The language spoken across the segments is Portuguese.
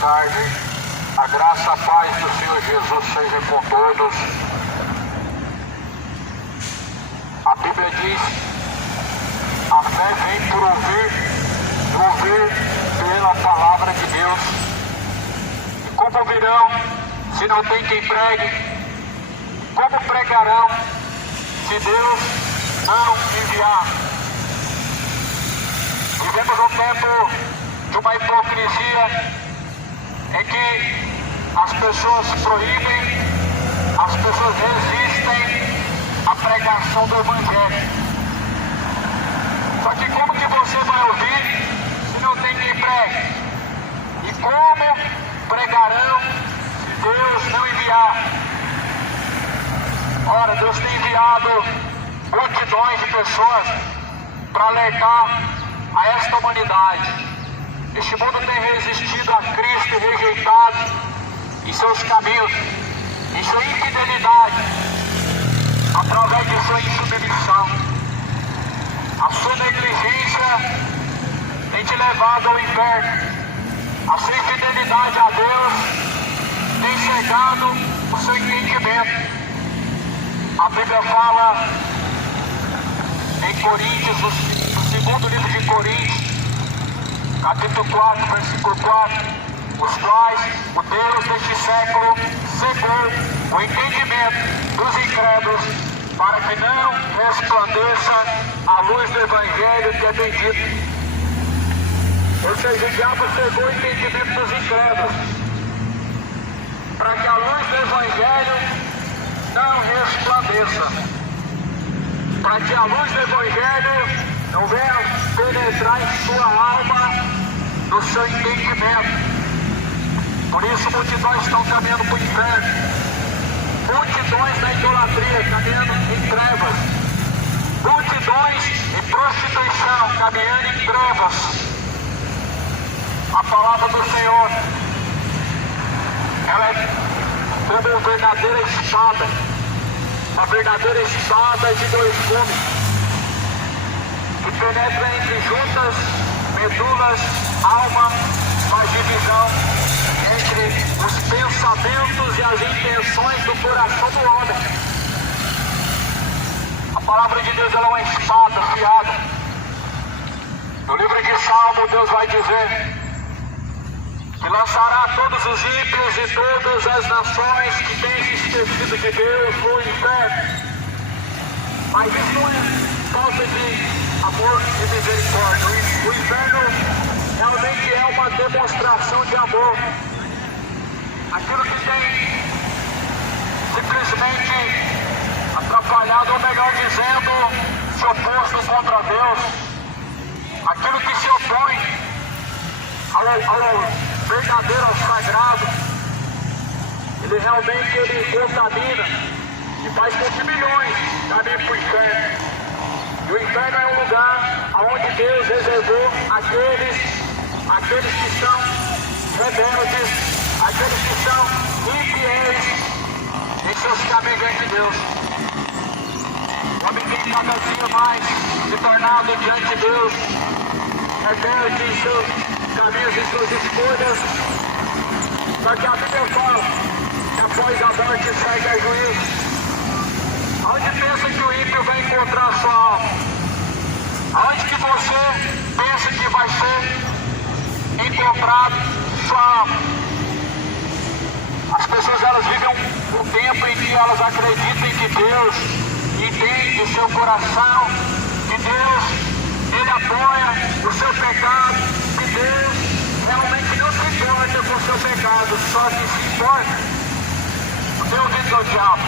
tarde. A graça, a paz do Senhor Jesus seja com todos. A Bíblia diz: a fé vem por ouvir, e ouvir pela palavra de Deus. E como virão, se não tem quem pregue? Como pregarão, se Deus não enviar? Vivemos um tempo de uma hipocrisia em que as pessoas proíbem, as pessoas resistem à pregação do Evangelho. Só que como que você vai ouvir se não tem quem pregue? E como pregarão se Deus não enviar? Ora, Deus tem enviado multidões de pessoas para alertar a esta humanidade. Este mundo tem resistido a Cristo e rejeitado em seus caminhos, em sua infidelidade, através de sua insubmissão. A sua negligência tem te levado ao inferno. A sua infidelidade a Deus tem cegado o seu entendimento. A Bíblia fala em Coríntios, no segundo livro de Coríntios, capítulo 4, versículo 4, os quais o Deus deste século cegou o entendimento dos incrédulos, para que não resplandeça a luz do Evangelho que é bendito. Ou seja, o diabo cegou o entendimento dos incrédulos, para que a luz do Evangelho não resplandeça, para que a luz do Evangelho não venha penetrar em sua alma, no seu entendimento. Por isso multidões estão caminhando para o inferno, multidões da idolatria caminhando em trevas, multidões em prostituição caminhando em trevas. A palavra do Senhor, ela é como uma verdadeira espada, uma verdadeira espada de dois gumes, que penetra entre juntas, medulas, alma, faz divisão entre os pensamentos e as intenções do coração do homem. A palavra de Deus ela é uma espada afiada. No livro de Salmo, Deus vai dizer que lançará todos os ímpios e todas as nações que têm se esquecido de Deus no inferno. Mas isso não é falta de amor e misericórdia. O inferno realmente é uma demonstração de amor. Aquilo que tem simplesmente atrapalhado, ou melhor dizendo, se oposto contra Deus, aquilo que se opõe ao verdadeiro, ao sagrado, ele realmente contamina e faz com que milhões caminhem para o inferno. E o inferno é um lugar onde Deus reservou aqueles que são rebeldes, aqueles que são infiéis em seus caminhos diante de Deus. O homem tem cada dia mais se tornado diante de Deus, rebelde em seus caminhos e suas escolhas. Só que a Bíblia fala que após a morte segue a juízo. Aonde pensa que o ímpio vai encontrar a sua alma? Aonde que você pensa que vai ser encontrado sua alma? As pessoas elas vivem um tempo em que elas acreditam que Deus entende o seu coração, que Deus ele apoia o seu pecado, que Deus realmente não se importa com o seu pecado, só que se importa o seu ouvido ao diabo.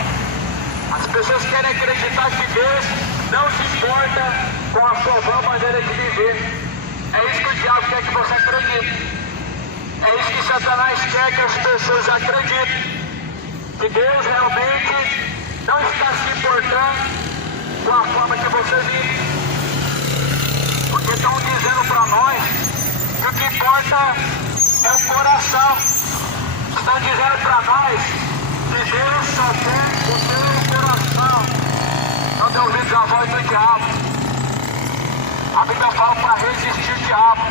As pessoas querem acreditar que Deus não se importa com a sua boa maneira de viver. É isso que o diabo quer que você acredite. É isso que Satanás quer que as pessoas acreditem. Que Deus realmente não está se importando com a forma que você vive. Porque estão dizendo para nós que o que importa é o coração. Estão dizendo para nós que Deus só quer o seu coração. Não dê ouvidos à voz do diabo. A Bíblia fala para resistir o diabo.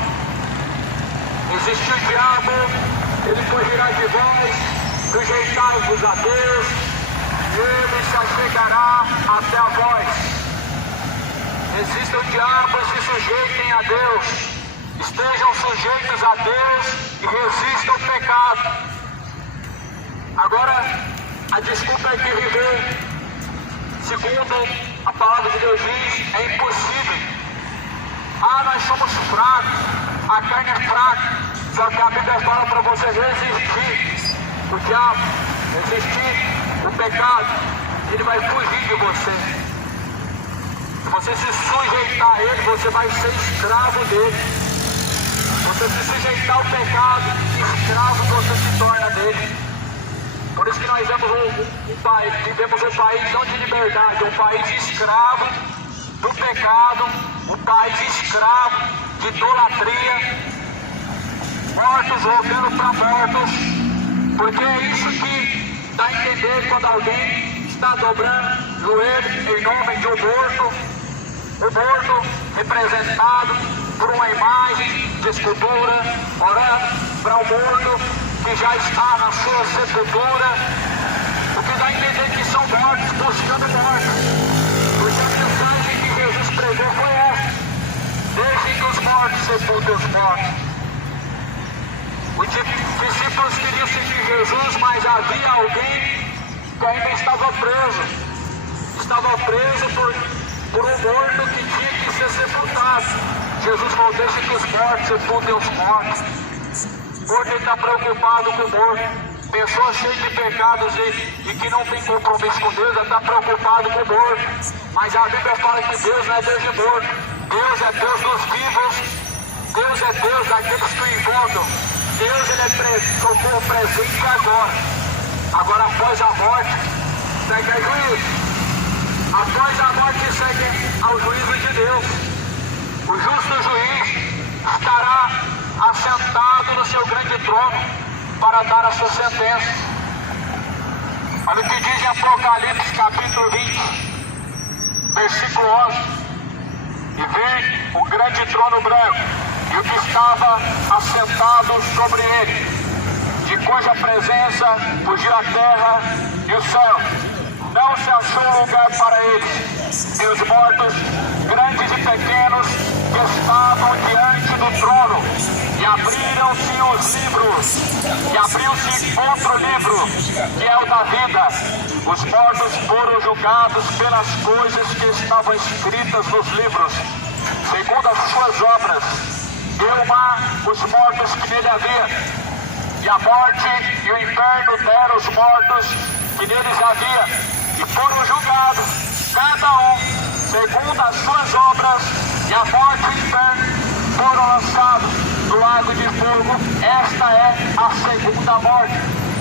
Resistir o diabo ele correrá de vós, sujeitai-vos a Deus, ele se achegará até a vós. Resistam o diabo e se sujeitem a Deus. Estejam sujeitos a Deus e resistam ao pecado. Agora, a desculpa é que viver, segundo a palavra de Deus diz, é impossível. Nós somos fracos, a carne é fraca, só que a Bíblia fala para você resistir o diabo, resistir o pecado, ele vai fugir de você. Se você se sujeitar a ele, você vai ser escravo dele. Você se sujeitar ao pecado, escravo você se torna dele. Por isso que nós vivemos um país não de liberdade, um país escravo do pecado, um país escravo de idolatria, mortos voltando para mortos, porque é isso que dá a entender quando alguém está dobrando joelho em nome de um morto, o morto representado por uma imagem de escultura, orando para o morto que já está na sua sepultura, o que dá a entender que são mortos buscando mortos, porque a mensagem que Jesus pregou foi essa: deixem que os mortos sepultem os mortos. Os discípulos queriam seguir Jesus, mas havia alguém que ainda estava preso por um morto que tinha que ser sepultado. Jesus falou: deixem que os mortos sepultem os mortos. Porque ele está preocupado com o morto. Pessoas cheias de pecados e que não tem compromisso com Deus, está preocupado com o morto. Mas a Bíblia fala que Deus não é Deus de morto. Deus é Deus dos vivos. Deus é Deus daqueles que o invocam. Deus, ele é socorro presente agora. Agora, após a morte, segue a juízo. Após a morte, segue ao juízo de Deus. O justo juiz estará assentado no seu grande trono para dar a sua sentença. Olha o que diz em Apocalipse capítulo 20, versículo 11. E vi o grande trono branco e o que estava assentado sobre ele, de cuja presença fugiu a terra e o céu. Não se achou lugar para eles. E os mortos, grandes e pequenos, que estavam diante do trono. E abriram-se os livros. E abriu-se outro livro, que é o da vida. Os mortos foram julgados pelas coisas que estavam escritas nos livros, segundo as suas obras. Deu o mar os mortos que nele havia. E a morte e o inferno deram os mortos que neles havia. E foram julgados, cada um, segundo as suas obras, e a morte e o inferno foram lançados no lago de fogo. Esta é a segunda morte.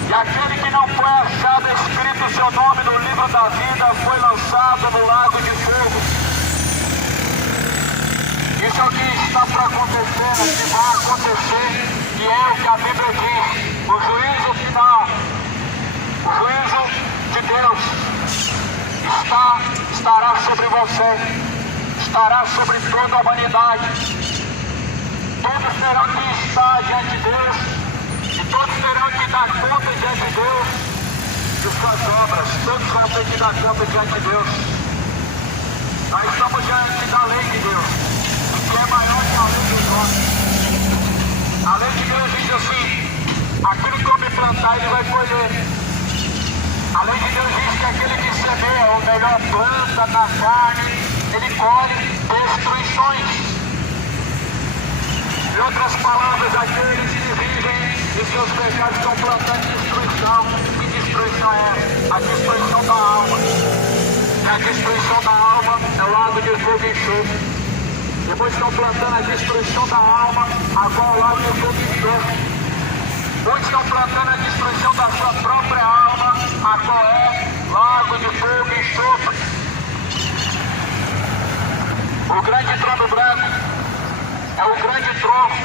E aquele que não foi achado escrito o seu nome no livro da vida foi lançado no lago de fogo. Isso é o que está para acontecer, o que vai acontecer, e é o que a Bíblia diz: o juízo final, o juízo de Deus estará sobre você, estará sobre toda a humanidade. Todos terão que estar diante de Deus, e todos terão que dar conta diante de Deus de suas obras. Todos vão ter que dar conta diante de Deus. Nós estamos diante da lei de Deus, que é maior que a lei dos homens. A lei de Deus diz assim: aquele que come plantar, ele vai colher. A lei de Deus diz que aquele que semeia, ou melhor, planta na carne, ele colhe destruições. Em outras palavras, aqueles que vivem e seus pecados estão plantando destruição. Que destruição é? A destruição da alma. E a destruição da alma é o lago de fogo e enxofre. Depois estão plantando a destruição da alma, a qual é o lago de fogo e enxofre. Muitos estão plantando a destruição da sua própria alma, a qual é lago de fogo e enxofre. O grande trono branco é o grande trono,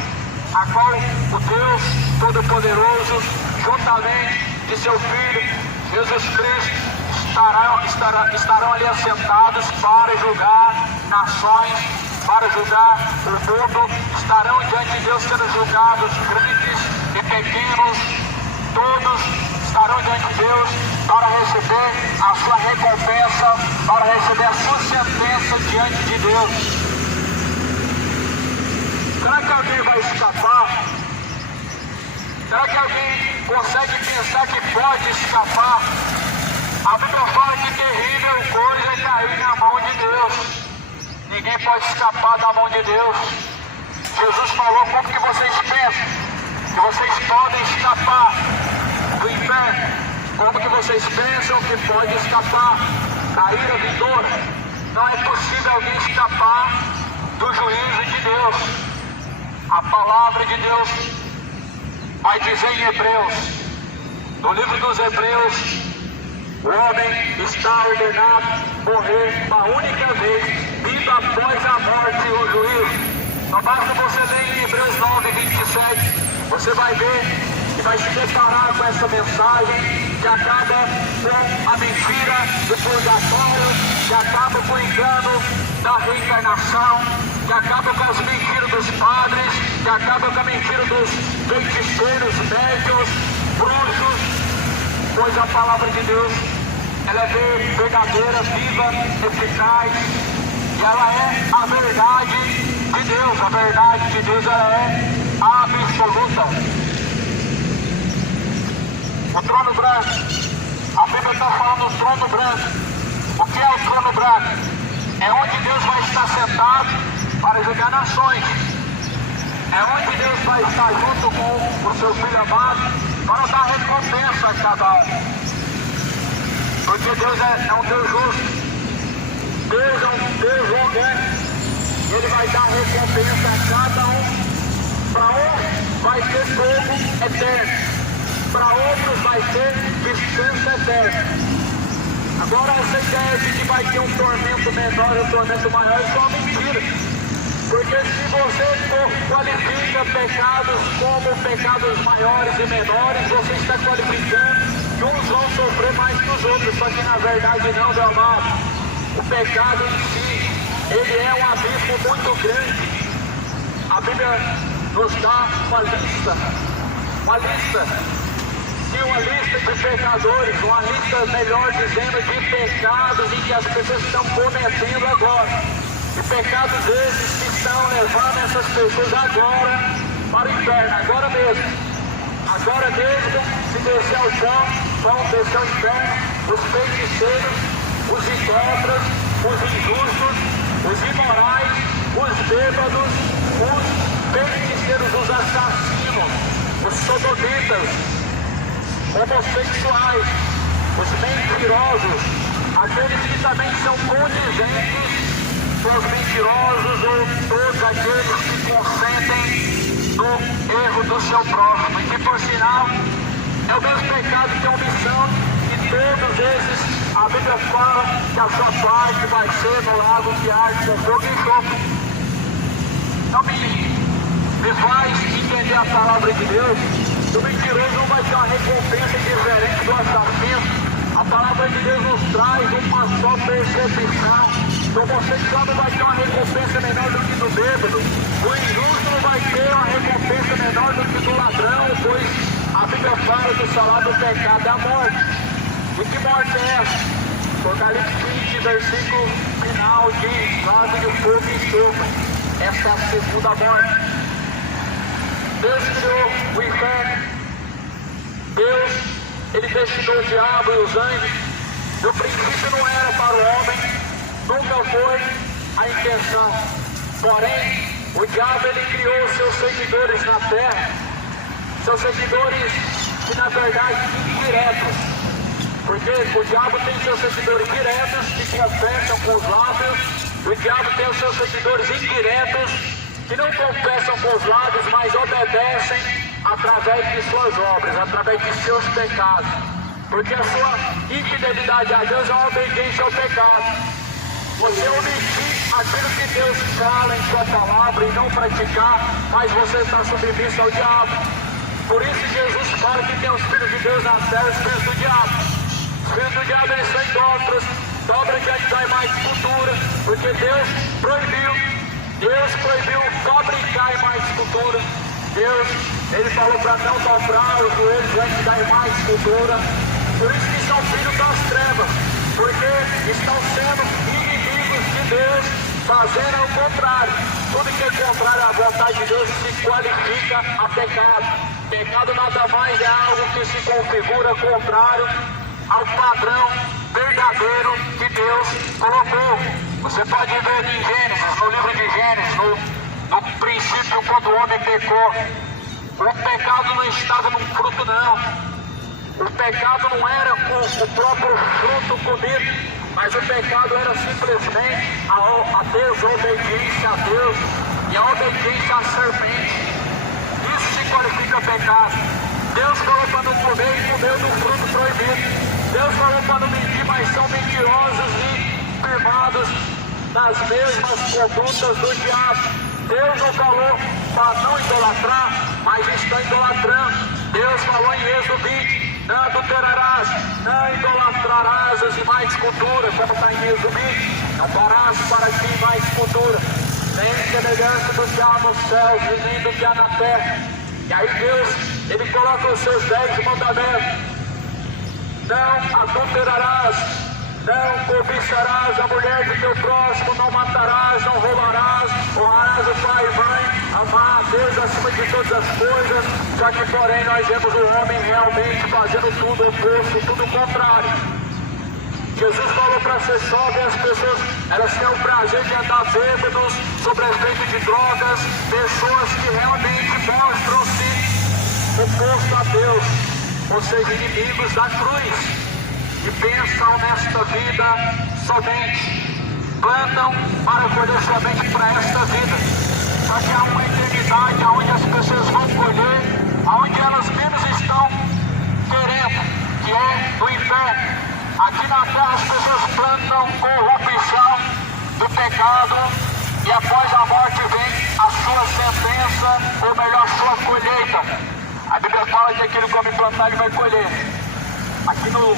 a qual o Deus Todo-Poderoso, juntamente de seu Filho, Jesus Cristo, estarão ali assentados para julgar nações, para julgar o mundo. Estarão diante de Deus sendo julgados grandes e pequenos, todos estarão diante de Deus para receber a sua recompensa, para receber a sua sentença diante de Deus. Será que alguém vai escapar? Será que alguém consegue pensar que pode escapar? A Bíblia fala que terrível coisa é cair na mão de Deus. Ninguém pode escapar da mão de Deus. Jesus falou: como que vocês pensam que vocês podem escapar do inferno? Como que vocês pensam que pode escapar da ira vindoura? Não é possível alguém escapar do juízo de Deus. A palavra de Deus vai dizer em Hebreus, no livro dos Hebreus, o homem está ordenado a morrer uma única vez, vindo após a morte o juízo. Só basta você ler em Hebreus 9, 27, você vai ver e vai se deparar com essa mensagem que acaba com a mentira do purgatório, que acaba com o engano da reencarnação, que acaba com as mentiras dos padres, que acaba com a mentira dos feiticeiros, médios, bruxos, pois a palavra de Deus, ela é verdadeira, viva, eficaz, e ela é a verdade de Deus. A verdade de Deus, ela é absoluta. O trono branco, a Bíblia está falando do trono branco. O que é o trono branco? É onde Deus vai estar sentado para julgar nações. É onde Deus vai estar junto com o seu filho amado para dar recompensa a cada um. Porque Deus é um Deus justo. Deus é um Deus honesto. Ele vai dar recompensa a cada um. Para uns vai ter fogo eterno. Para outros vai ter descanso eterno. Agora essa ideia de que vai ter um tormento menor e um tormento maior é só uma mentira. Porque se você qualifica pecados como pecados maiores e menores, você está qualificando que uns vão sofrer mais que os outros. Só que na verdade não, meu amado. O pecado em si, ele é um abismo muito grande. A Bíblia nos dá uma lista. Sim, uma lista de pecadores, uma lista, melhor dizendo, de pecados em que as pessoas estão cometendo agora. E pecados esses que estão levando essas pessoas agora para o inferno, agora mesmo. Agora mesmo, se descer ao chão, vão descer ao inferno os feiticeiros, os idólatras, os injustos, os imorais, os bêbados, os feiticeiros, os assassinos, os sodomitas, homossexuais, os mentirosos, aqueles que também são condizentes com os mentirosos ou todos aqueles que consentem no erro do seu próximo, e que por sinal é o mesmo pecado que a omissão, e todos esses a Bíblia fala que a sua parte vai ser no lago que arde com fogo e enxofre. Não me faz entender a palavra de Deus. O mentiroso não vai ter uma recompensa diferente do assassino. A palavra de Deus nos traz uma só percepção. O homossexual não vai ter uma recompensa menor do que do bêbado. O injusto não vai ter uma recompensa menor do que do ladrão, pois a Bíblia fala que o salário do pecado é a morte. E que morte é essa? Apocalipse 20, versículo final, diz: lago de fogo e enxofre. Essa é a segunda morte. Deus criou o inferno. Deus, ele destinou o diabo e os anjos. No princípio não era para o homem, nunca foi a intenção. Porém, o diabo, ele criou os seus seguidores na terra. Seus seguidores que na verdade indiretos. Porque o diabo tem seus seguidores diretos que se confessam com os lábios. O diabo tem os seus seguidores indiretos que não confessam com os lábios, mas obedecem através de suas obras, através de seus pecados. Porque a sua infidelidade a Deus é uma obediência ao pecado. Você omitir aquilo que Deus fala em sua palavra e não praticar, mas você está submisso ao diabo. Por isso Jesus fala que tem os filhos de Deus na terra e os filhos do diabo. Os filhos do diabo, eles são idólatras, dobra diante da imagem futura, porque Deus proibiu fabricar imagem futura. Deus, Ele falou para não dobrar os joelhos diante da imagem escultura. Por isso que são filhos das trevas, porque estão sendo inimigos de Deus, fazendo o contrário. Tudo que é contrário à vontade de Deus se qualifica a pecado. Pecado nada mais é algo que se configura contrário ao padrão verdadeiro que Deus colocou. Você pode ver em Gênesis, no livro de Gênesis, no princípio, quando o homem pecou, o pecado não estava num fruto, não. O pecado não era o próprio fruto comido, mas o pecado era simplesmente a desobediência a Deus e a obediência à serpente. Isso se qualifica pecado. Deus falou para não comer e comeu do fruto proibido. Deus falou para não mentir, mas são mentirosos e firmados nas mesmas condutas do diabo. Deus não falou para não idolatrar, mas estão idolatrando. Deus falou em Êxodo 20, não adulterarás, não idolatrarás as demais culturas, como está em Êxodo 20, não farás para ti mais cultura, nem semelhança do que há nos céus e nem do que há na terra. E aí Deus, Ele coloca os seus 10 mandamentos. Não adulterarás, não cobiçarás a mulher do teu próximo, não matarás, não roubarás, honrarás o pai e mãe, amar a Deus acima de todas as coisas. Só que porém nós vemos o homem realmente fazendo tudo oposto, tudo o contrário. Jesus falou para ser sóbrio, as pessoas, elas têm o prazer de andar bêbados, sob efeito de drogas, pessoas que realmente mostram-se oposto a Deus, ou seja, inimigos da cruz, que pensam nesta vida somente, plantam para colher somente para esta vida. Só que há uma eternidade onde as pessoas vão colher, onde elas menos estão querendo, que é no inferno. Aqui na terra as pessoas plantam corrupção do pecado e após a morte vem a sua sentença, ou melhor, a sua colheita. A Bíblia fala que aquele que homem plantar ele vai colher. Aqui no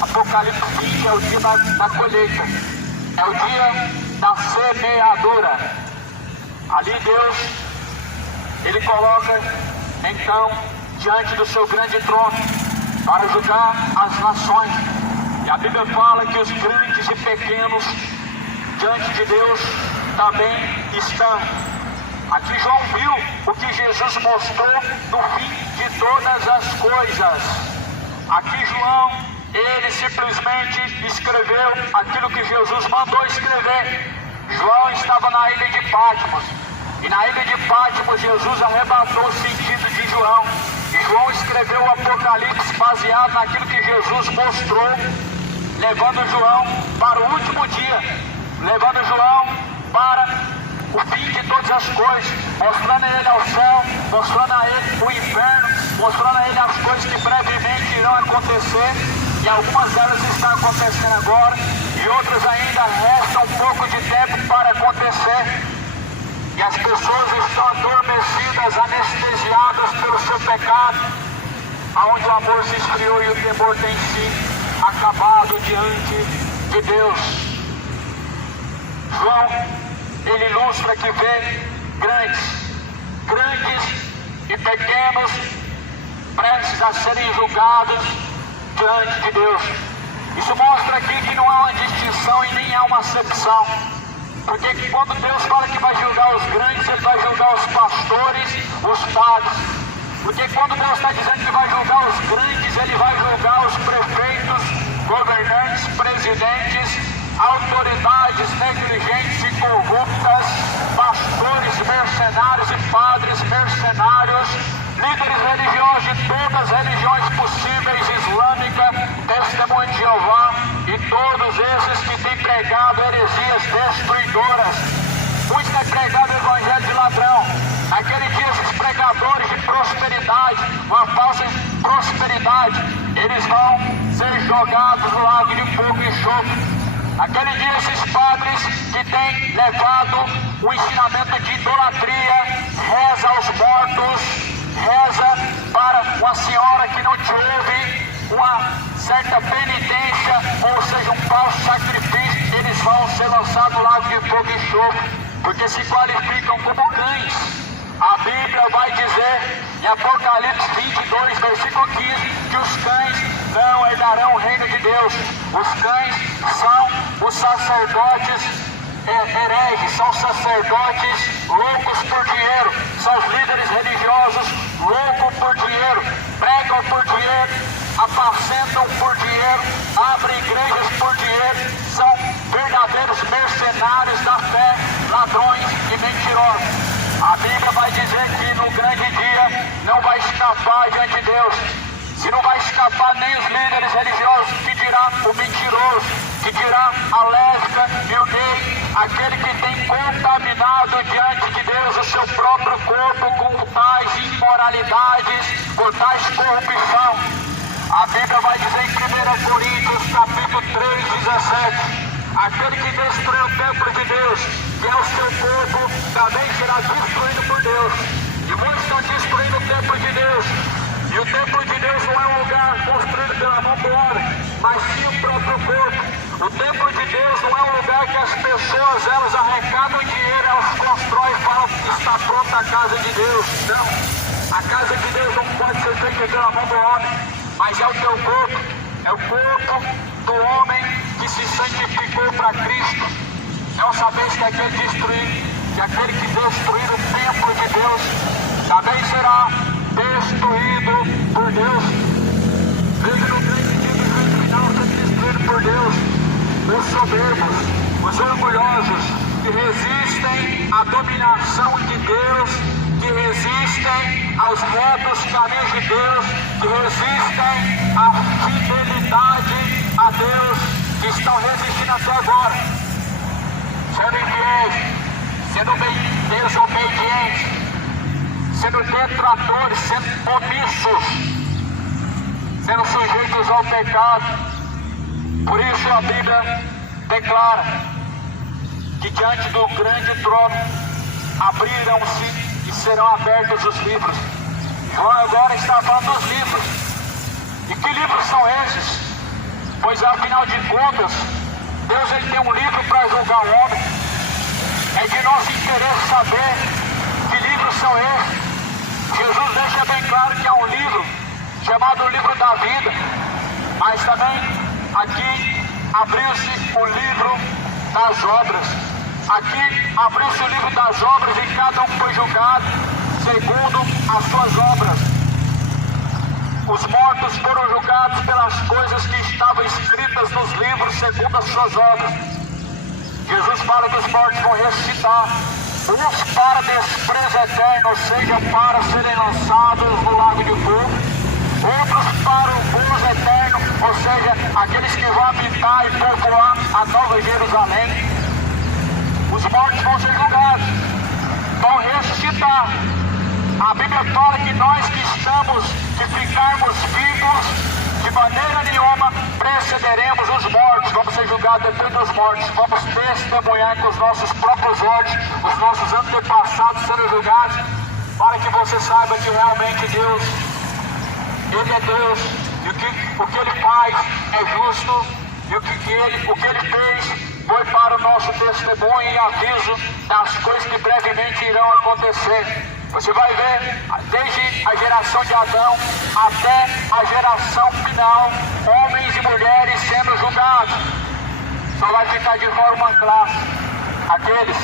Apocalipse 20 é o dia da colheita, é o dia da semeadura. Ali Deus, Ele coloca então diante do seu grande trono para julgar as nações. E a Bíblia fala que os grandes e pequenos diante de Deus também estão. Aqui João viu o que Jesus mostrou no fim de todas as coisas. Aqui João, ele simplesmente escreveu aquilo que Jesus mandou escrever. João estava na ilha de Patmos. E na ilha de Patmos Jesus arrebatou o sentido de João. E João escreveu o Apocalipse baseado naquilo que Jesus mostrou, levando João para o último dia, levando João para o fim de todas as coisas, mostrando a ele ao céu, mostrando a ele o inferno, mostrando a ele as coisas que brevemente irão acontecer, e algumas delas estão acontecendo agora, e outras ainda restam um pouco de tempo para acontecer, e as pessoas estão adormecidas, anestesiadas pelo seu pecado, aonde o amor se esfriou e o temor tem se acabado diante de Deus. João, ele ilustra que vê grandes e pequenos prestes a serem julgados diante de Deus. Isso mostra aqui que não há uma distinção e nem há uma acepção. Porque quando Deus fala que vai julgar os grandes, Ele vai julgar os pastores, os padres. Porque quando Deus está dizendo que vai julgar os grandes, Ele vai julgar os prefeitos, governantes, presidentes, autoridades negligentes e corruptas, pastores mercenários e padres mercenários, líderes religiosos de todas as religiões possíveis, islâmica, testemunho de Jeová e todos esses que têm pregado heresias destruidoras. Muitos têm pregado o evangelho de ladrão. Naquele dia esses pregadores de prosperidade, uma falsa prosperidade, eles vão ser jogados no lago de fogo e enxofre. Aquele dia esses padres que têm levado o ensinamento de idolatria, reza aos mortos, reza para uma senhora que não te ouve, uma certa penitência, ou seja, um falso sacrifício, eles vão ser lançados no lago de fogo e enxofre, porque se qualificam como cães. A Bíblia vai dizer Em Apocalipse 22, versículo 15, que os cães não herdarão o reino de Deus. Os cães são os sacerdotes hereges, são sacerdotes loucos por dinheiro, são os líderes religiosos loucos por dinheiro, pregam por dinheiro, apacentam por dinheiro, abrem igrejas por dinheiro, são verdadeiros mercenários da fé, ladrões e mentirosos. A Bíblia vai dizer que no grande dia não vai escapar diante de Deus. Se não vai escapar nem os líderes religiosos, que dirá o mentiroso, que dirá a lésbica e o gay, aquele que tem contaminado diante de Deus o seu próprio corpo com tais imoralidades, com tais corrupção. A Bíblia vai dizer em 1 Coríntios capítulo 3, 17, aquele que destruiu o templo de Deus, que é o seu corpo, também será destruído por Deus. E muitos estão destruindo o templo de Deus. E o templo de Deus não é um lugar construído pela mão do homem, mas sim o próprio corpo. O templo de Deus não é um lugar que as pessoas, elas arrecadam dinheiro, elas constroem e falam que está pronta a casa de Deus. Não, a casa de Deus não pode ser feita pela mão do homem, mas é o teu corpo, é o corpo do homem que se santificou para Cristo. Não sabeis que aquele que destruir o templo de Deus, também será destruído por Deus. Veja no grande dia do juízo final ser destruído por Deus os soberbos, os orgulhosos, que resistem à dominação de Deus, que resistem aos retos caminhos de Deus, que resistem à fidelidade a Deus, que estão resistindo até agora, sendo infiéis, sendo desobedientes, sendo detratores, sendo omissos, sendo sujeitos ao pecado. Por isso a Bíblia declara que diante do grande trono abriram-se e serão abertos os livros. João agora está falando dos livros. E que livros são esses? Pois afinal de contas, Deus ele tem um livro para julgar o homem. É de nosso interesse saber que livros são esses. Jesus deixa bem claro que é um livro chamado o livro da vida, mas também aqui abriu-se o livro das obras. Aqui abriu-se o livro das obras e cada um foi julgado segundo as suas obras. Os mortos foram julgados pelas coisas que estavam escritas nos livros segundo as suas obras. Jesus fala que os mortos vão ressuscitar, uns para desprezo eterno, ou seja, para serem lançados no lago de fogo, outros para o gozo eterno, ou seja, aqueles que vão habitar e povoar a Nova Jerusalém. Os mortos vão ser julgados, vão ressuscitar. A Bíblia fala que nós que estamos, que ficarmos vivos, de maneira nenhuma precederemos os mortos, vamos ser julgados depois dos mortos, vamos testemunhar com os nossos próprios olhos, os nossos antepassados serão julgados, para que você saiba que realmente Deus, Ele é Deus, e o que Ele faz é justo, e o que Ele fez foi para o nosso testemunho e aviso das coisas que brevemente irão acontecer. Você vai ver, desde a geração de Adão até a geração final, homens e mulheres sendo julgados. Só vai ficar de fora uma classe, aqueles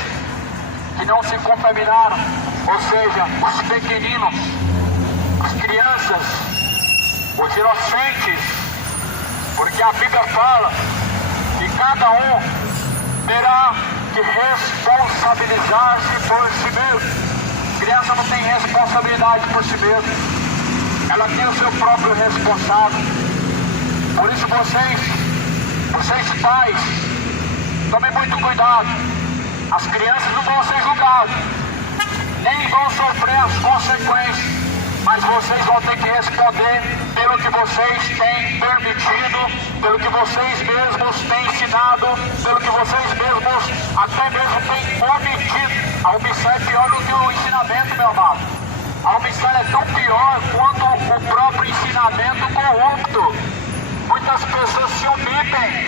que não se contaminaram, ou seja, os pequeninos, as crianças, os inocentes, porque a Bíblia fala que cada um terá que responsabilizar-se por si mesmo. Criança não tem responsabilidade por si mesma, ela tem o seu próprio responsável. Por isso vocês pais, tomem muito cuidado. As crianças não vão ser julgadas, nem vão sofrer as consequências, mas vocês vão ter que responder pelo que vocês têm permitido, pelo que vocês mesmos têm ensinado, pelo que vocês mesmos até mesmo têm omitido. A omissão é pior do que o ensinamento, meu amado. A omissão é tão pior quanto o próprio ensinamento corrupto. Muitas pessoas se omitem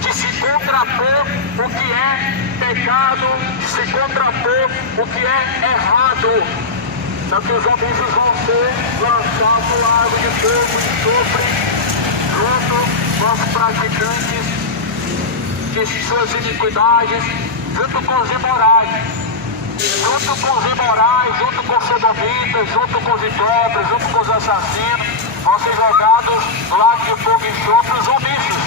de se contrapor o que é pecado, de se contrapor o que é errado. Só que os homens vão ser lançados no lago de fogo e enxofre, junto com os praticantes de suas iniquidades, junto com os imorais, junto com os sodomitas, junto com os idólatras, junto com os assassinos, vão ser jogados no lago de fogo e enxofre os homícidos.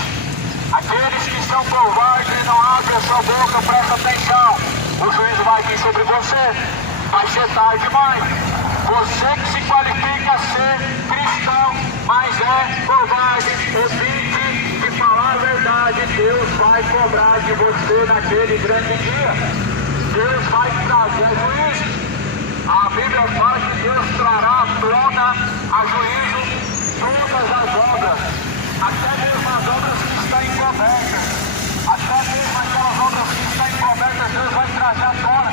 Aqueles que são covardes e não abrem a sua boca, presta atenção, o juízo vai vir sobre você, vai ser tarde demais. Você que se qualifica a ser cristão, mas é covarde, evite de falar a verdade, Deus vai cobrar de você naquele grande dia. Deus vai trazer juízo. A Bíblia fala que Deus trará à tona a juízo todas as obras, até mesmo as obras que estão encobertas, até mesmo aquelas obras que estão encobertas, Deus vai trazer à tona.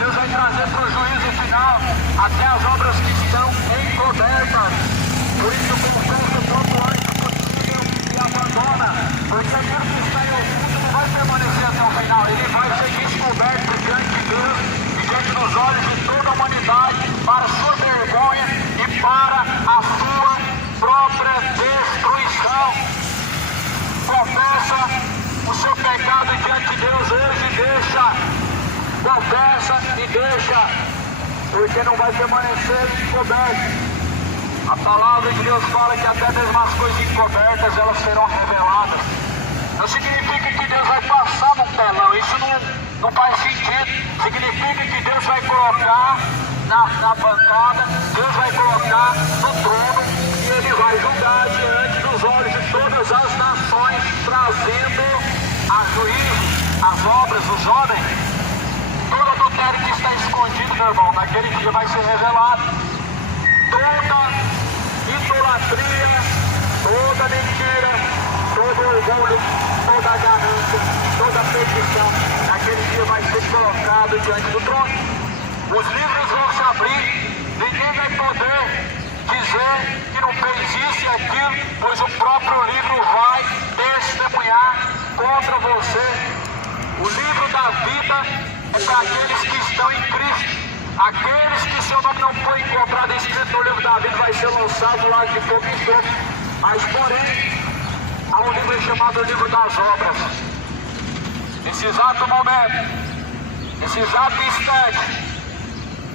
Deus vai trazer para o juízo final até as obras que estão encobertas. Por isso, confessa o quanto antes possível e abandona, porque aquilo que está em oculto não vai permanecer até o final, ele vai ser descoberto diante de Deus e diante dos olhos de toda a humanidade, para a sua vergonha e para a sua própria destruição. Confessa o seu pecado diante de Deus hoje, confessa e deixa, porque não vai permanecer encoberto. A palavra de Deus fala que até mesmo as coisas encobertas elas serão reveladas. Não significa que Deus vai passar no telão, isso não faz sentido. Significa que Deus vai colocar na bancada, Deus vai colocar no trono e Ele vai julgar diante dos olhos de todas as nações, trazendo a juízo as obras dos homens. Todo adultério que está escondido, meu irmão, naquele dia vai ser revelado. Toda idolatria, toda mentira, todo orgulho, toda ganância, toda perdição, naquele dia vai ser colocado diante do trono. Os livros vão se abrir, ninguém vai poder dizer que não fez isso e aquilo, pois o próprio livro vai testemunhar contra você. O livro da vida é para aqueles que estão em Cristo. Aqueles que seu nome não foi encontrado escrito no livro da vida vai ser lançado lá de fogo e enxofre. Mas porém, há um livro chamado Livro das Obras. Nesse exato momento, nesse exato instante,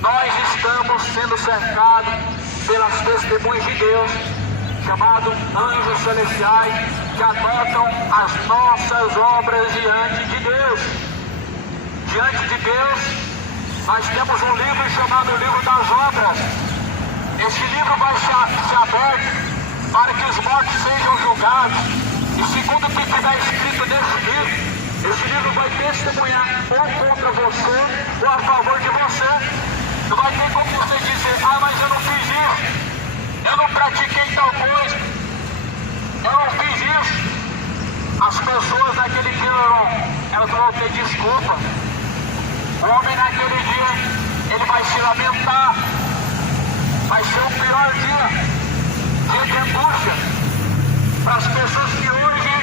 nós estamos sendo cercados pelas testemunhas de Deus, chamados anjos celestiais, que anotam as nossas obras diante de Deus. Diante de Deus, nós temos um livro chamado Livro das Obras. Esse livro vai ser aberto para que os mortos sejam julgados. E segundo o que estiver escrito nesse livro, esse livro vai testemunhar ou contra você ou a favor de você. Não vai ter como você dizer, mas eu não fiz isso, eu não pratiquei tal coisa, eu não fiz isso. As pessoas naquele dia, elas vão ter desculpa. O homem naquele dia, ele vai se lamentar. Vai ser o pior dia de angústia para as pessoas que hoje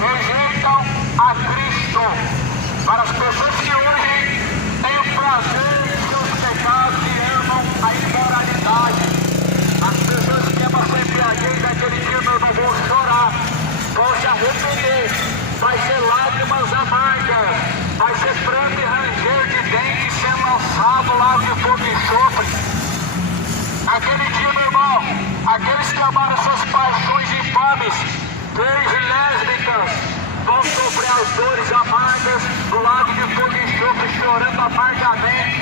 rejeitam a Cristo, para as pessoas que hoje têm o prazer de seus pecados e amam a imoralidade. As pessoas que amam a embriaguez naquele dia, meu irmão, vão chorar, vão se arrepender, vai ser lágrimas amargas, vai ser pranto e ranger de dentes sendo lançado lá de fogo e enxofre. Aquele dia, meu irmão, aqueles que amaram suas paixões infames, gays e lésbicas, vão sofrer as dores amargas do lago de fogo e enxofre, chorando amargamente.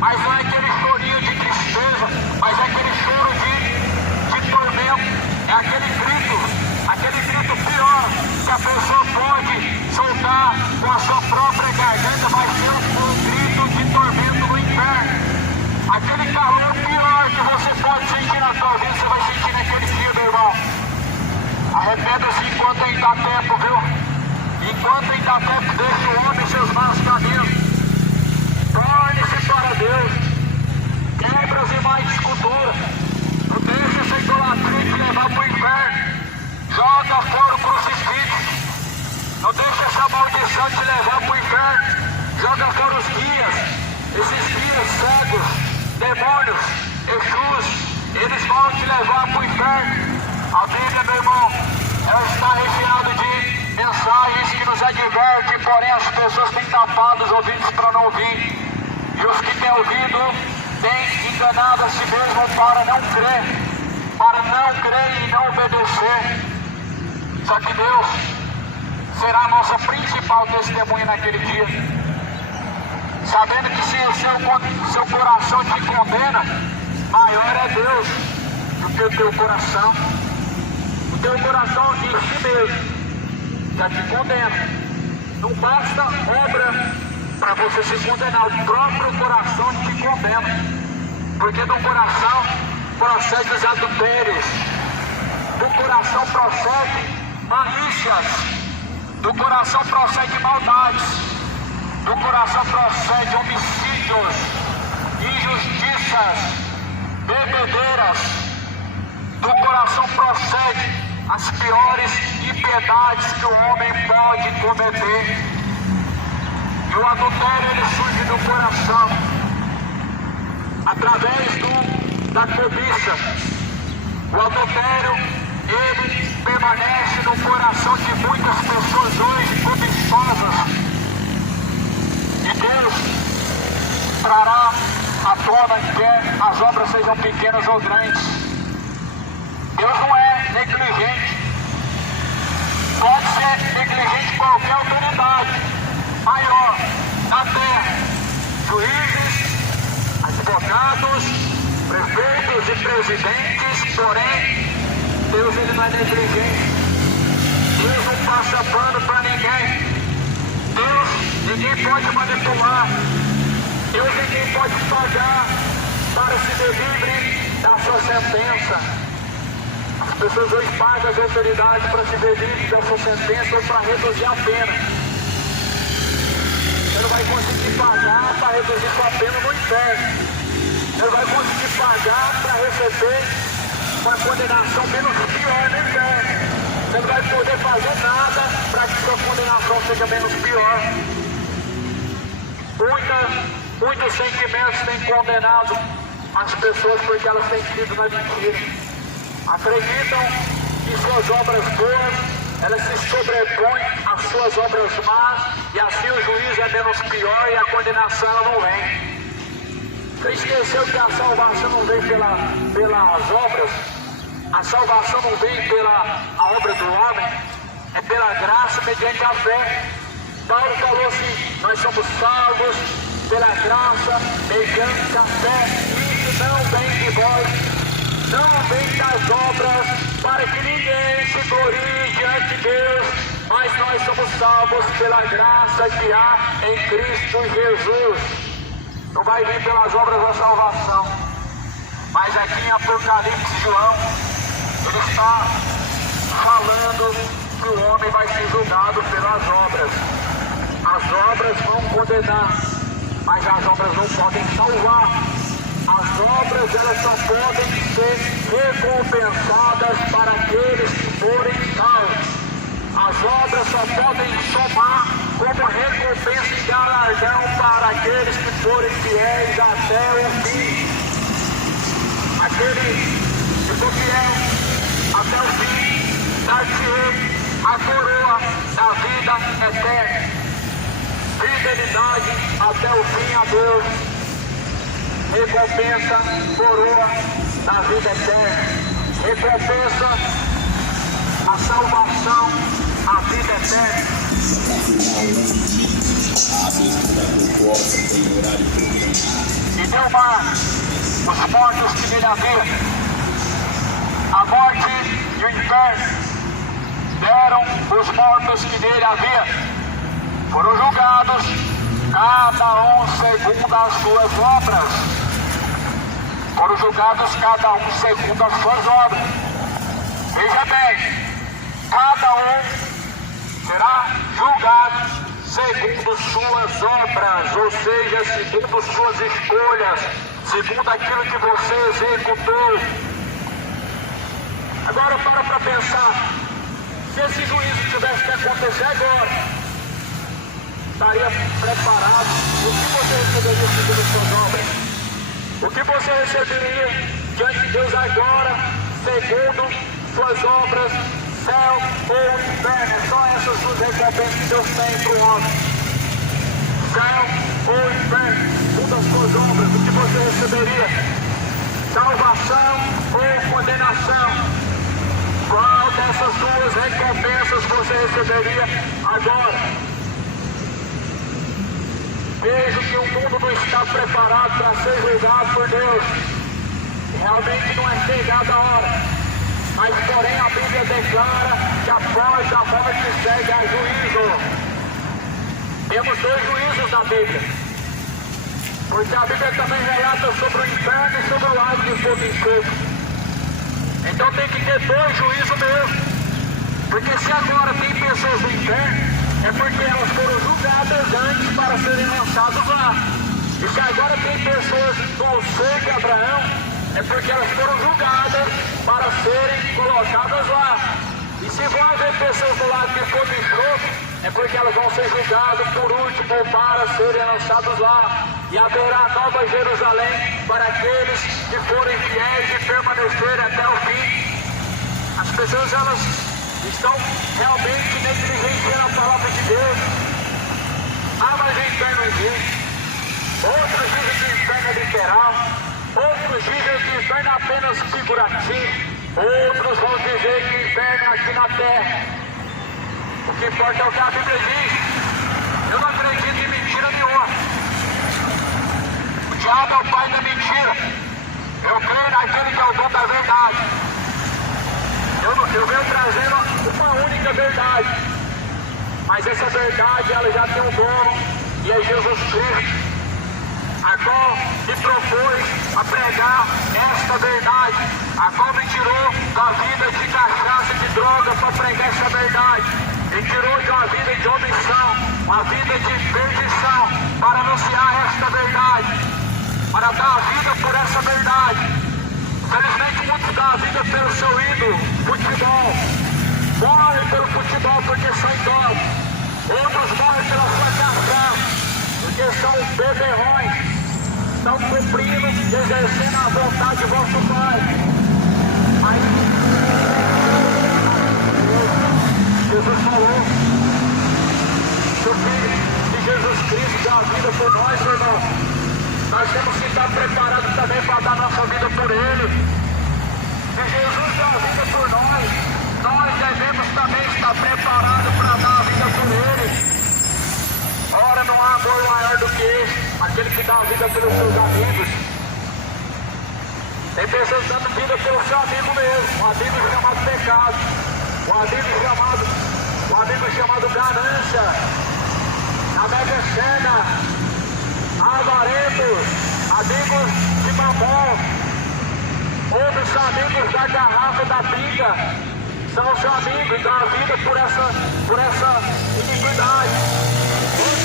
Mas não é aquele chorinho de tristeza, mas é aquele choro de tormento, é aquele grito pior que a pessoa pode soltar com a sua própria garganta, vai ser um grito de tormento no inferno. Aquele calor pior que você pode sentir na sua vida, você vai sentir naquele dia, meu irmão. Arrependa-se enquanto ainda dá tempo, viu? Enquanto ainda dá tempo, deixe o homem seus maus caminhos. Torne-se para Deus. Quebre as imagens esculturas. levar para o inferno. A Bíblia, meu irmão, ela está recheada de mensagens que nos advertem, porém as pessoas têm tapado os ouvidos para não ouvir. E os que têm ouvido têm enganado a si mesmo para não crer e não obedecer. Só que Deus será a nossa principal testemunha naquele dia. Sabendo que se o seu coração te condena, maior é Deus do que o teu coração. O teu coração de si mesmo já te condena. Não basta obra para você se condenar, o próprio coração te condena. Porque do coração procede os adultérios, do coração procede malícias, do coração procede maldades, do coração procede homicídios, injustiças, bebedeiras, do coração procede as piores impiedades que o homem pode cometer. E o adultério ele surge do coração, através da cobiça. O adultério ele permanece no coração de muitas pessoas hoje cobiçosas. E Deus trará à tona quer as obras sejam pequenas ou grandes. Deus não é negligente. Pode ser negligente qualquer autoridade maior na terra. Juízes, advogados, prefeitos e presidentes, porém, Deus ele não é negligente. Deus não passa pano para ninguém. Deus ninguém pode manipular. Deus ninguém pode pagar para se ver livre da sua sentença. As pessoas hoje pagam as autoridades para se ver livre da sua sentença ou para reduzir a pena. Você não vai conseguir pagar para reduzir sua pena no inferno. Você não vai conseguir pagar para receber uma condenação menos pior no inferno. Você não vai poder fazer nada para que sua condenação seja menos pior. Muitos sentimentos têm condenado as pessoas porque elas têm crido na mentira. Acreditam que suas obras boas, elas se sobrepõem às suas obras más, e assim o juízo é menos pior e a condenação não vem. Você esqueceu que a salvação não vem pelas obras? A salvação não vem pela obra do homem, é pela graça mediante a fé. Paulo falou assim: nós somos salvos pela graça mediante a fé. Isso não vem de vós, não vem das obras, para que ninguém se glorie diante de Deus, mas nós somos salvos pela graça que há em Cristo Jesus. Não vai vir pelas obras da salvação. Mas aqui em Apocalipse, João, ele está falando que o homem vai ser julgado pelas obras. As obras vão condenar, mas as obras não podem salvar. As obras elas só podem ser recompensadas para aqueles que forem salvos. As obras só podem somar como recompensa e galardão para aqueles que forem fiéis até o fim. Aquele que for fiel até o fim, dar-te-ei a coroa da vida eterna. Fidelidade até o fim a Deus. Recompensa, coroa da vida eterna. Recompensa, a salvação, a vida eterna. E deu mar os mortos que nele havia. A morte e o inferno deram os mortos que nele havia. Foram julgados, cada um segundo as suas obras. Foram julgados cada um segundo as suas obras. Veja bem, cada um será julgado segundo suas obras, ou seja, segundo suas escolhas, segundo aquilo que você executou. Agora para pensar, se esse juízo tivesse que acontecer agora, estaria preparado? O que você receberia segundo suas obras? O que você receberia diante de Deus agora, segundo suas obras, céu ou inferno. É só essas duas recompensas que Deus tem para o homem. Céu ou inferno, segundo as suas obras, o que você receberia? Salvação ou condenação? Qual dessas duas recompensas você receberia agora? Vejo que o mundo não está preparado para ser julgado por Deus. Realmente não é chegada a hora. Mas porém a Bíblia declara que após a morte segue a juízo. Temos dois juízos na Bíblia. Porque a Bíblia também relata sobre o inferno e sobre o lago de fogo e enxofre. Então tem que ter dois juízos mesmo. Porque se agora tem pessoas no inferno, é porque elas foram julgadas antes para serem lançadas lá. E se agora tem pessoas no seio de Abraão, é porque elas foram julgadas para serem colocadas lá. E se vão haver pessoas do lado de fogo e enxofre, é porque elas vão ser julgadas por último para serem lançados lá. E haverá nova Jerusalém para aqueles que forem fiéis e permanecerem até o fim. As pessoas, elas estão realmente negligenciando a palavra de Deus. Ah, mas o inferno existe. Outros dizem que o inferno é literal. Outros dizem que o inferno é apenas figurativo. Outros vão dizer que o inferno é aqui na terra. O que importa é o que a Bíblia diz. Eu não acredito em mentira nenhuma. O diabo é o pai da mentira. Eu creio naquele que é o dono da verdade. Eu venho trazendo uma única verdade. Mas essa verdade, ela já tem um dono. E é Jesus Cristo. A qual me propôs a pregar esta verdade. A qual me tirou da vida de cachaça, de droga, para pregar essa verdade. Me tirou de uma vida de omissão, uma vida de perdição, para anunciar esta verdade. Para dar a vida por essa verdade. Felizmente muitos dão a vida pelo seu ídolo, futebol. Morrem pelo futebol porque são idosos. Outros morrem pela sua cachaça, porque são beberrões. Estão cumprindo e exercendo a vontade de vosso Pai. Mas Jesus falou que o Filho de Jesus Cristo dá a vida por nós, irmão. Nós temos que estar preparados também para dar nossa vida por Ele. Se Jesus dá a vida por nós, nós devemos também estar preparados para dar a vida por Ele. Ora, não há amor maior do que esse, aquele que dá a vida pelos seus amigos. Tem pessoas dando vida pelo seu amigo mesmo, um amigo chamado pecado, um amigo chamado ganância, a mega cena, avarentos, amigos de mamão, outros amigos da garrafa da pinga, são seu amigo e dão a vida por essa iniquidade.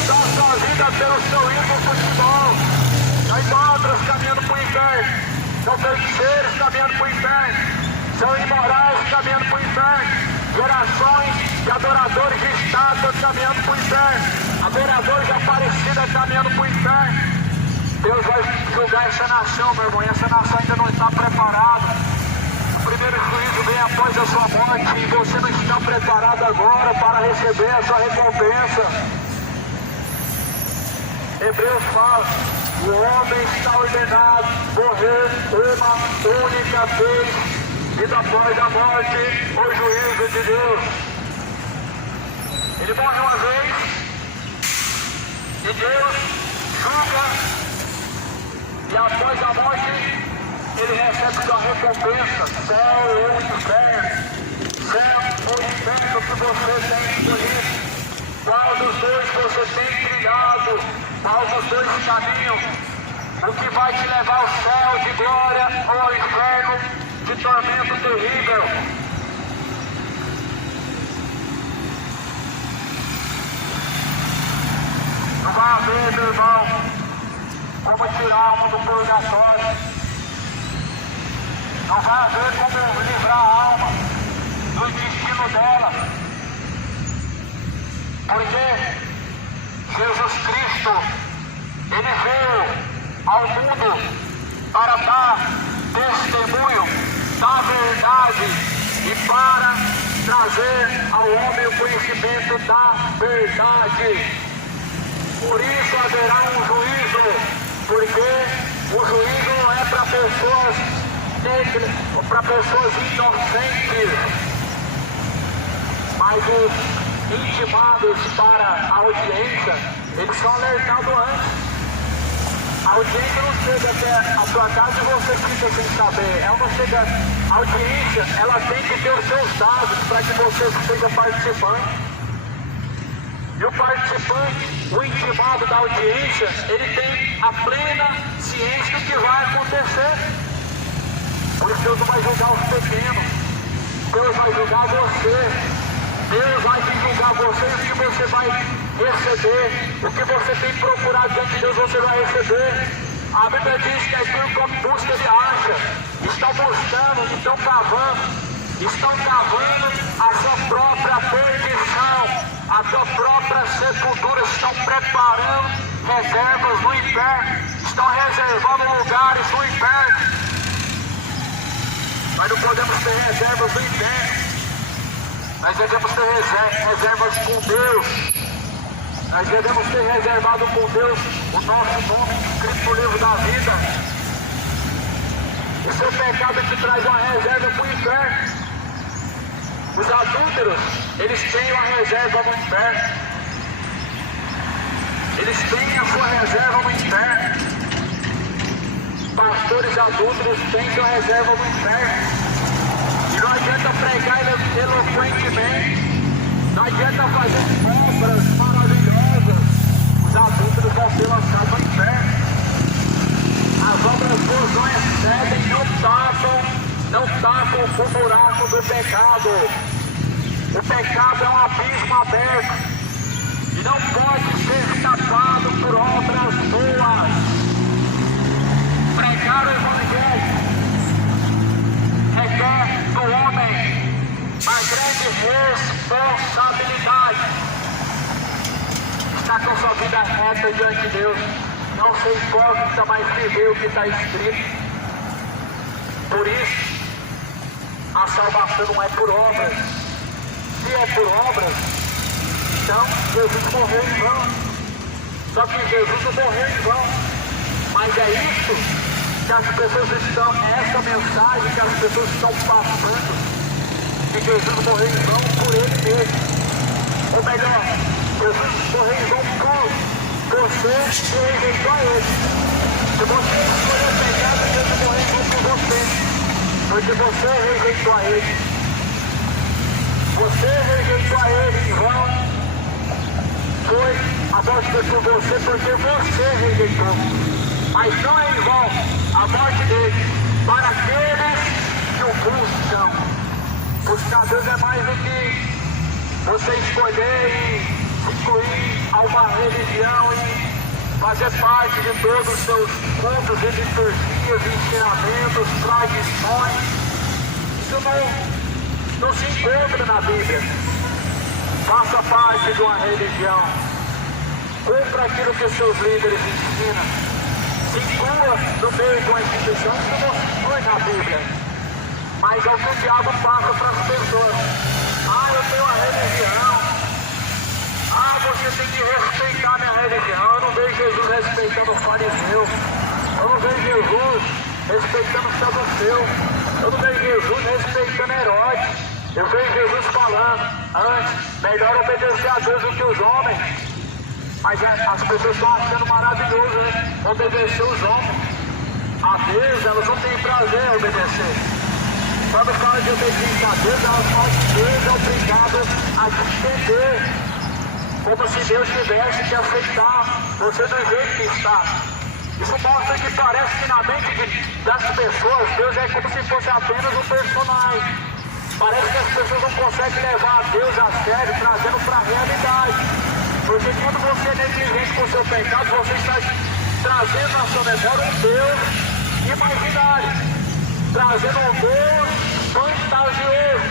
Dá sua vida pelo seu ídolo futebol. São idólatras caminhando para o inferno. São feiticeiros caminhando para o inferno. São imorais caminhando para o inferno. Gerações de adoradores de estátuas caminhando para o inferno. Adoradores de Aparecida caminhando para o inferno. Deus vai julgar essa nação, meu irmão. E essa nação ainda não está preparada. O primeiro juízo vem após a sua morte. E você não está preparado agora para receber a sua recompensa. Hebreus fala, o homem está ordenado morrer uma única vez e após a morte o juízo de Deus. Ele morre uma vez e Deus julga e após a morte ele recebe sua recompensa, céu ou inferno, céu ou inferno que você tem escolhido. Qual dos dois você tem trilhado? Qual dos dois caminhos? O que vai te levar ao céu de glória ou ao inferno de tormento terrível? Não vai haver, meu irmão, como tirar a alma do purgatório. Não vai haver como livrar a alma do destino dela. Porque Jesus Cristo, Ele veio ao mundo para dar testemunho da verdade e para trazer ao homem o conhecimento da verdade. Por isso haverá um juízo, porque o juízo não é para pessoas negras ou para pessoas inocentes, mas os intimados para a audiência, eles são alertados antes. A audiência não chega até a sua casa e você fica sem saber. Ela não chega. A audiência, ela tem que ter os seus dados para que você seja participante. E o participante, o intimado da audiência, ele tem a plena ciência do que vai acontecer. Por isso Deus não vai julgar os pequenos. Deus vai julgar você. Deus vai julgar você e o que você vai receber. O que você tem procurado diante de Deus, você vai receber. A Bíblia diz que aquilo que busca ele acha. Estão buscando, estão cavando a sua própria perdição, a sua própria sepultura. Estão preparando reservas no inferno. Estão reservando lugares no inferno. Mas não podemos ter reservas no inferno. Nós devemos ter reservas com Deus. Nós devemos ter reservado com Deus o nosso nome escrito no livro da vida. O seu pecado te traz uma reserva para o inferno. Os adúlteros, eles têm uma reserva no inferno. Eles têm a sua reserva no inferno. Pastores adúlteros têm sua reserva no inferno. E não adianta pregar eloquentemente, não adianta fazer obras maravilhosas, os adúlteros vão ser lançados no inferno. As obras boas não excedem, não tapam o buraco do pecado. O pecado é um abismo aberto e não pode ser tapado por obras boas. Pregar o evangelho requer do homem a grande responsabilidade. Está com sua vida reta diante de Deus. Não ser hipócrita, mas viver o que está escrito. Por isso, a salvação não é por obras. Se é por obras, então Jesus morreu em vão. Só que Jesus não morreu em vão. Mas é isso que as pessoas estão, essa mensagem que as pessoas estão passando, que Jesus morreu em vão por ele mesmo. Ou melhor, Jesus morreu em vão por você que rejeitou a ele. Se você escolheu pecado, Jesus morreu em vão por você, porque você rejeitou a ele. Você rejeitou a ele em vão. Foi a morte por você porque você rejeitou. Mas não é em vão a morte dele para aqueles que o buscam. Buscar Deus é mais do que você escolher e se incluir a uma religião e fazer parte de todos os seus cultos e liturgias, ensinamentos, tradições. Isso não se encontra na Bíblia. Faça parte de uma religião. Cumpra aquilo que seus líderes ensinam. Se inclua no meio de uma instituição, isso não foi na Bíblia. Mas é o que o diabo passa para as pessoas. Eu tenho uma religião. Você tem que respeitar minha religião. Eu não vejo Jesus respeitando o fariseu. Eu não vejo Jesus respeitando o saduceu. Eu não vejo Jesus respeitando Herodes. Eu vejo Jesus falando antes, melhor obedecer a Deus do que os homens. Mas as pessoas estão achando maravilhoso, né? Obedecer os homens. A Deus, elas não têm prazer em obedecer. Quando fala de obediência a Deus, elas falam que Deus é obrigado a te entender. Como se Deus tivesse que aceitar você do jeito que está. Isso mostra que parece que na mente das pessoas, Deus é como se fosse apenas um personagem. Parece que as pessoas não conseguem levar a Deus a sério, trazendo para a realidade. Porque quando você é negligente com o seu pecado, você está trazendo na sua memória um Deus imaginário, trazendo um Deus fantasioso,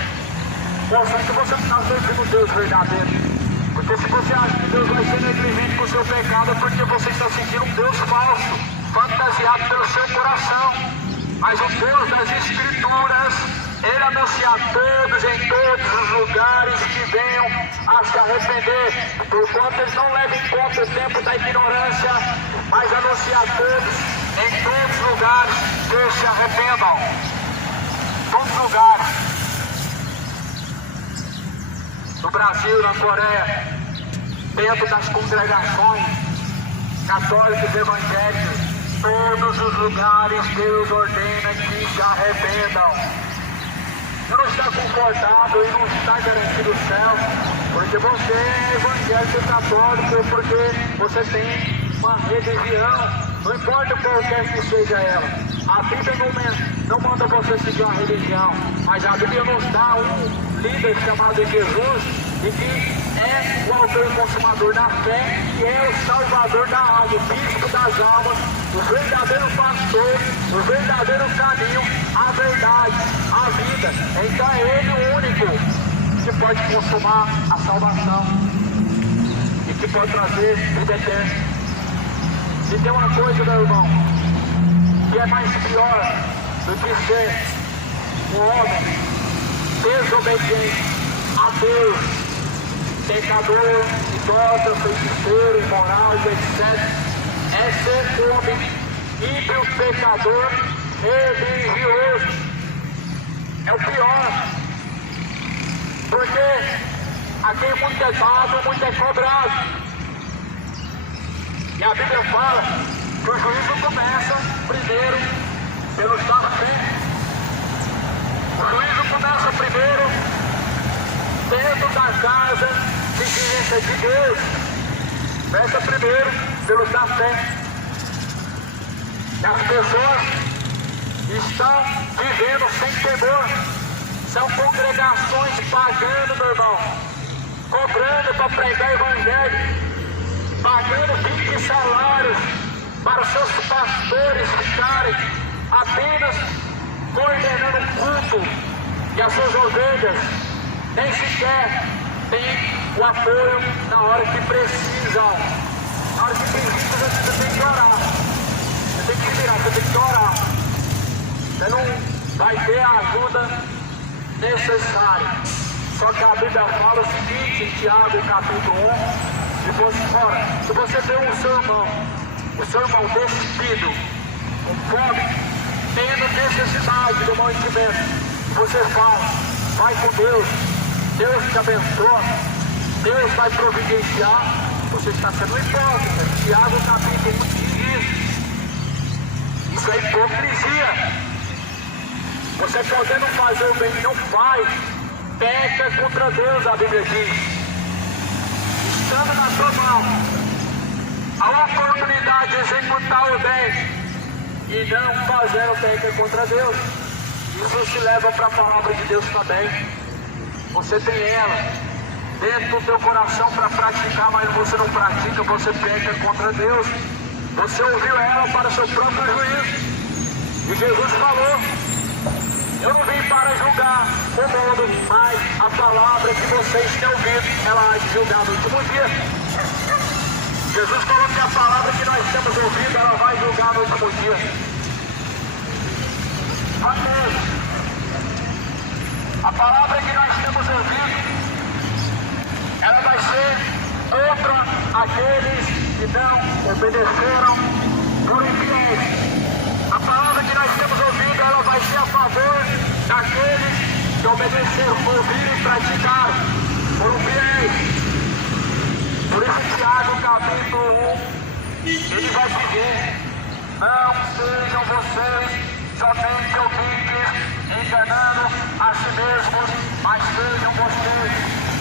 mostrando que você não está servindo um Deus verdadeiro. Porque se você acha que Deus vai ser negligente com o seu pecado, é porque você está seguindo um Deus falso, fantasiado pelo seu coração. Mas o Deus das Escrituras porque, porquanto eles não levam em conta o tempo da ignorância, mas anuncia a todos, em todos os lugares, que eles se arrependam. Todos os lugares. No Brasil, na Coreia, dentro das congregações católicas e evangélicas, todos os lugares Deus ordena que se arrependam. Você não está confortável e não está garantido o céu, porque você é evangélico e católico, porque você tem uma religião, não importa qualquer que seja ela. A Bíblia não manda você seguir uma religião, mas a Bíblia nos dá um líder chamado Jesus, e que é o autor e consumador da fé, que é o salvador da alma, o bispo das almas, o verdadeiro pastor, o verdadeiro caminho, a verdade, a vida. Então é Ele o único que pode consumar a salvação e que pode trazer vida eterna. E tem uma coisa, meu irmão, que é mais pior do que ser um homem desobediente a Deus, pecador, idólatra, feiticeiro, imoral, etc. É ser homem ímpio, pecador, religioso. É o pior. Porque aqui muito é dado, muito é cobrado. E a Bíblia fala que o juízo começa primeiro pelos da fé. O juízo começa primeiro dentro da casa de igreja de Deus. Começa primeiro pelos da fé. E as pessoas estão vivendo sem temor. São congregações pagando, meu irmão, cobrando para pregar o evangelho, pagando 20 salários para os seus pastores ficarem apenas coordenando o culto, e as suas ovelhas nem sequer têm o apoio na hora que precisam. Na hora que precisa, você tem que orar. Você tem que se virar, você tem que orar. Você não vai ter a ajuda necessária. Só que a Bíblia fala o seguinte, em Tiago, capítulo 1, se você vê o seu irmão despido, com fome, tendo necessidade do mantimento, você fala, vai com Deus, Deus te abençoa, Deus vai providenciar, você está sendo hipócrita. Tiago capítulo 1 diz isso. Isso é hipocrisia. Você podendo fazer o bem e não faz, peca contra Deus, a Bíblia diz. Estando na sua mão a oportunidade de executar o bem e não fazendo, peca contra Deus. Isso se leva para a palavra de Deus também. Você tem ela dentro do teu coração para praticar, mas você não pratica, você peca contra Deus. Você ouviu ela para o seu próprio juízo. E Jesus falou, eu não vim para julgar o mundo, mas a palavra que vocês têm ouvido, ela há de julgar no último dia. Jesus falou que a palavra que nós temos ouvido, ela vai julgar no último dia. Amém. A palavra que nós temos ouvido, ela vai ser contra aqueles que não obedeceram por inteiro. A palavra que nós temos ouvido, ela vai ser a favor daqueles que obedeceram, ouviram e praticaram por fiéis. Por isso Tiago capítulo 1, ele vai dizer, não sejam vocês somente ouvintes, enganando a si mesmos, mas sejam vocês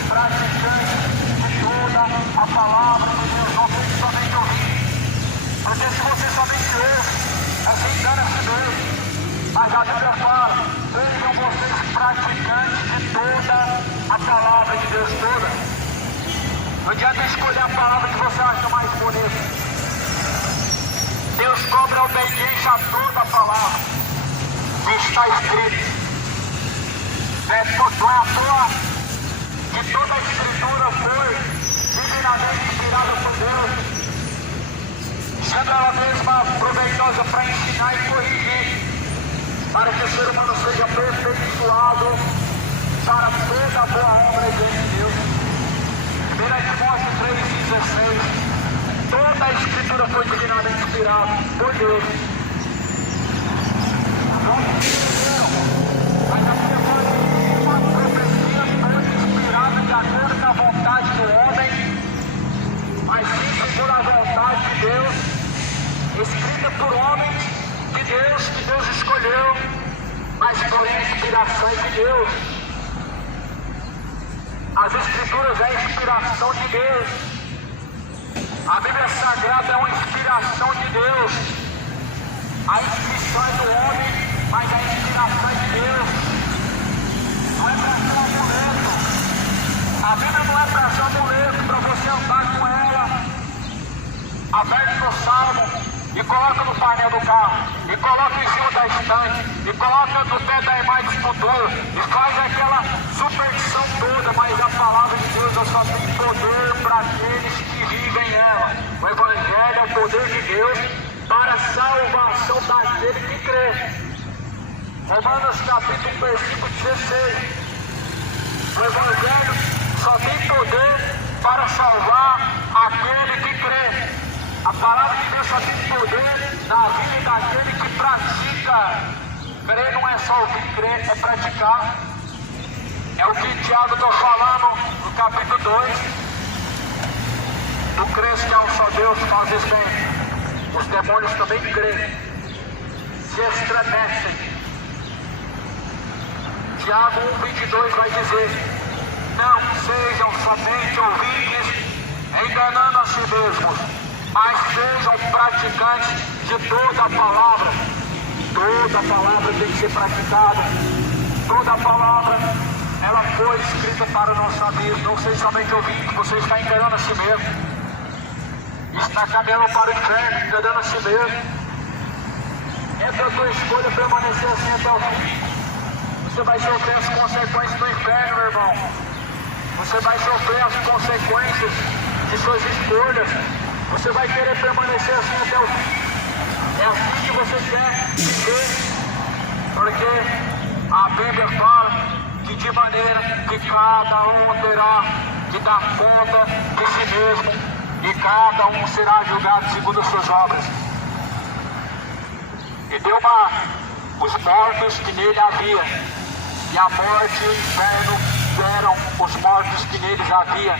praticantes de toda a palavra de Deus, não sejam somente ouvintes. Porque se você somente ouve, você engana a si mesmo. Mas a Bíblia fala, sejam vocês praticantes de toda a palavra de Deus toda. Não adianta escolher a palavra que você acha mais bonita. Deus cobra a obediência a toda a palavra que está escrito. Não é à toa que toda a escritura foi divinamente inspirada por Deus, sendo ela mesma proveitosa para ensinar e corrigir, para que o ser humano seja aperfeiçoado para toda a boa obra de Deus. 1 Timóteo inspirado por Deus. Mas a Bíblia fala que uma profecia foi inspirada de acordo com a vontade do homem, mas sim segundo a vontade de Deus, escrita por homens de Deus, que Deus escolheu, mas porém a inspiração é de Deus. As Escrituras é a inspiração de Deus. A Bíblia Sagrada é uma inspiração de Deus. A inscrição é do homem, mas a inspiração é de Deus. Não é para ser amuleto. A Bíblia não é para ser amuleto, para você andar com ela. Aberto no Salmo, e coloca no painel do carro, e coloca em cima da estante, e coloca no pé da imagem de escultura, e faz aquela superstição toda, mas a palavra de Deus só tem poder para aqueles que vivem ela. O Evangelho é o poder de Deus para a salvação daquele que crê. Romanos capítulo 1, versículo 16. O Evangelho só tem poder para salvar aquele que crê. A palavra de Deus só tem poder na vida daquele que pratica. Crer não é só ouvir, crer é praticar. É o que Tiago está falando no capítulo 2. Tu crês que há um só Deus, fazes bem. Os demônios também creem, se estremecem. Tiago 1,22 vai dizer: não sejam somente ouvintes, enganando a si mesmos, mas sejam praticantes de toda a palavra. Toda a palavra tem que ser praticada. Toda a palavra, ela foi escrita para o nosso amigo. Não seja somente ouvinte, você está enganando a si mesmo. Está caminhando para o inferno, enganando a si mesmo. É a tua escolha permanecer assim até o fim. Você vai sofrer as consequências do inferno, meu irmão. Você vai sofrer as consequências de suas escolhas. Você vai querer permanecer assim até o fim. É assim que você quer viver. Porque a Bíblia fala que de maneira que cada um terá de dar conta de si mesmo, e cada um será julgado segundo as suas obras. E deu os mortos que nele havia, e a morte e o inferno deram os mortos que neles havia.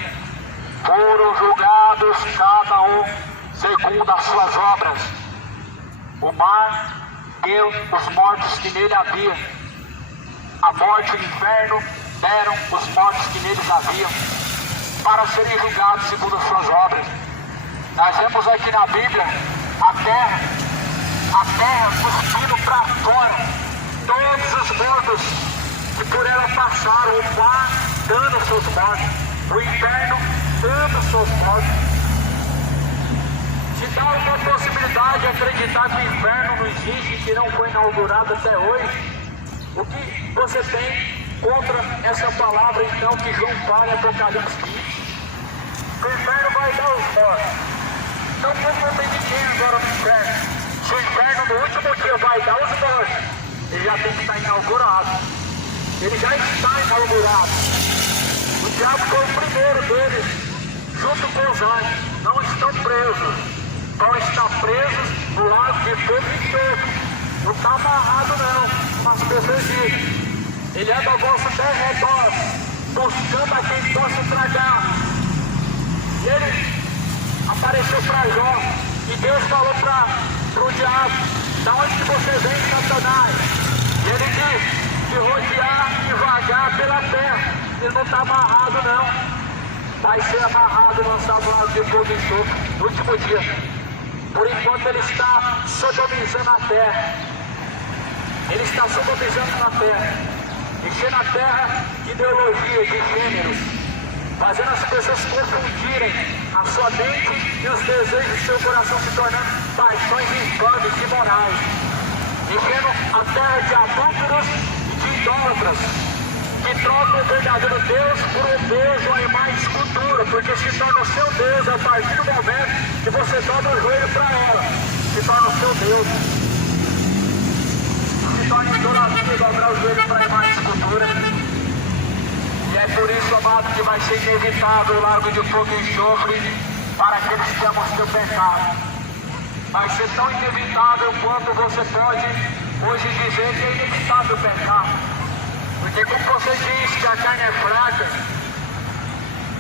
Foram julgados cada um segundo as suas obras. O mar deu os mortos que nele havia. A morte e o inferno deram os mortos que neles haviam, para serem julgados segundo as suas obras. Nós vemos aqui na Bíblia a terra cuspindo para fora todos os mortos que por ela passaram, o mar dando os seus mortos, o inferno dando os seus mortos. Se dá uma possibilidade de acreditar que o inferno não existe, que não foi inaugurado até hoje, o que você tem contra essa palavra então que João fala em Apocalipse 15? O inferno vai dar os mortos. Então não tem ninguém agora no inferno. Se o inferno no último dia vai dar os mortos, ele já tem que estar inaugurado. Ele já está inaugurado. O diabo foi o primeiro deles, junto com os anjos. Não estão presos. Vão estar presos no lago de fogo e enxofre. Não está amarrado não. As pessoas dizem: ele anda ao vosso derredor, buscando a quem possa tragar. E ele apareceu para Jó, e Deus falou para o diabo: da onde que você vem, Satanás? E ele disse: de rodear e vagar pela terra. Ele não está amarrado não. Vai ser amarrado, lançado no lago de fogo e enxofre no último dia. Por enquanto ele está sodomizando a terra. Ele está sodomizando na terra, enchendo a terra de ideologia, de gêneros, fazendo as pessoas confundirem a sua mente e os desejos do seu coração, se tornando paixões infames e morais, enchendo a terra de adúlteros e de idólatras, que trocam o verdadeiro Deus por um Deus ou a imagem de escultura, porque se torna o seu Deus a partir do momento que você dobra o joelho para ela, se torna o seu Deus. Se torna idolatria dobrar o joelho para a imagem de escultura. E é por isso, amado, que vai ser inevitável o lago de fogo e enxofre para aqueles que amam o seu pecado. vai ser tão inevitável quanto você pode hoje dizer que é inevitável pecar. Porque como você diz que a carne é fraca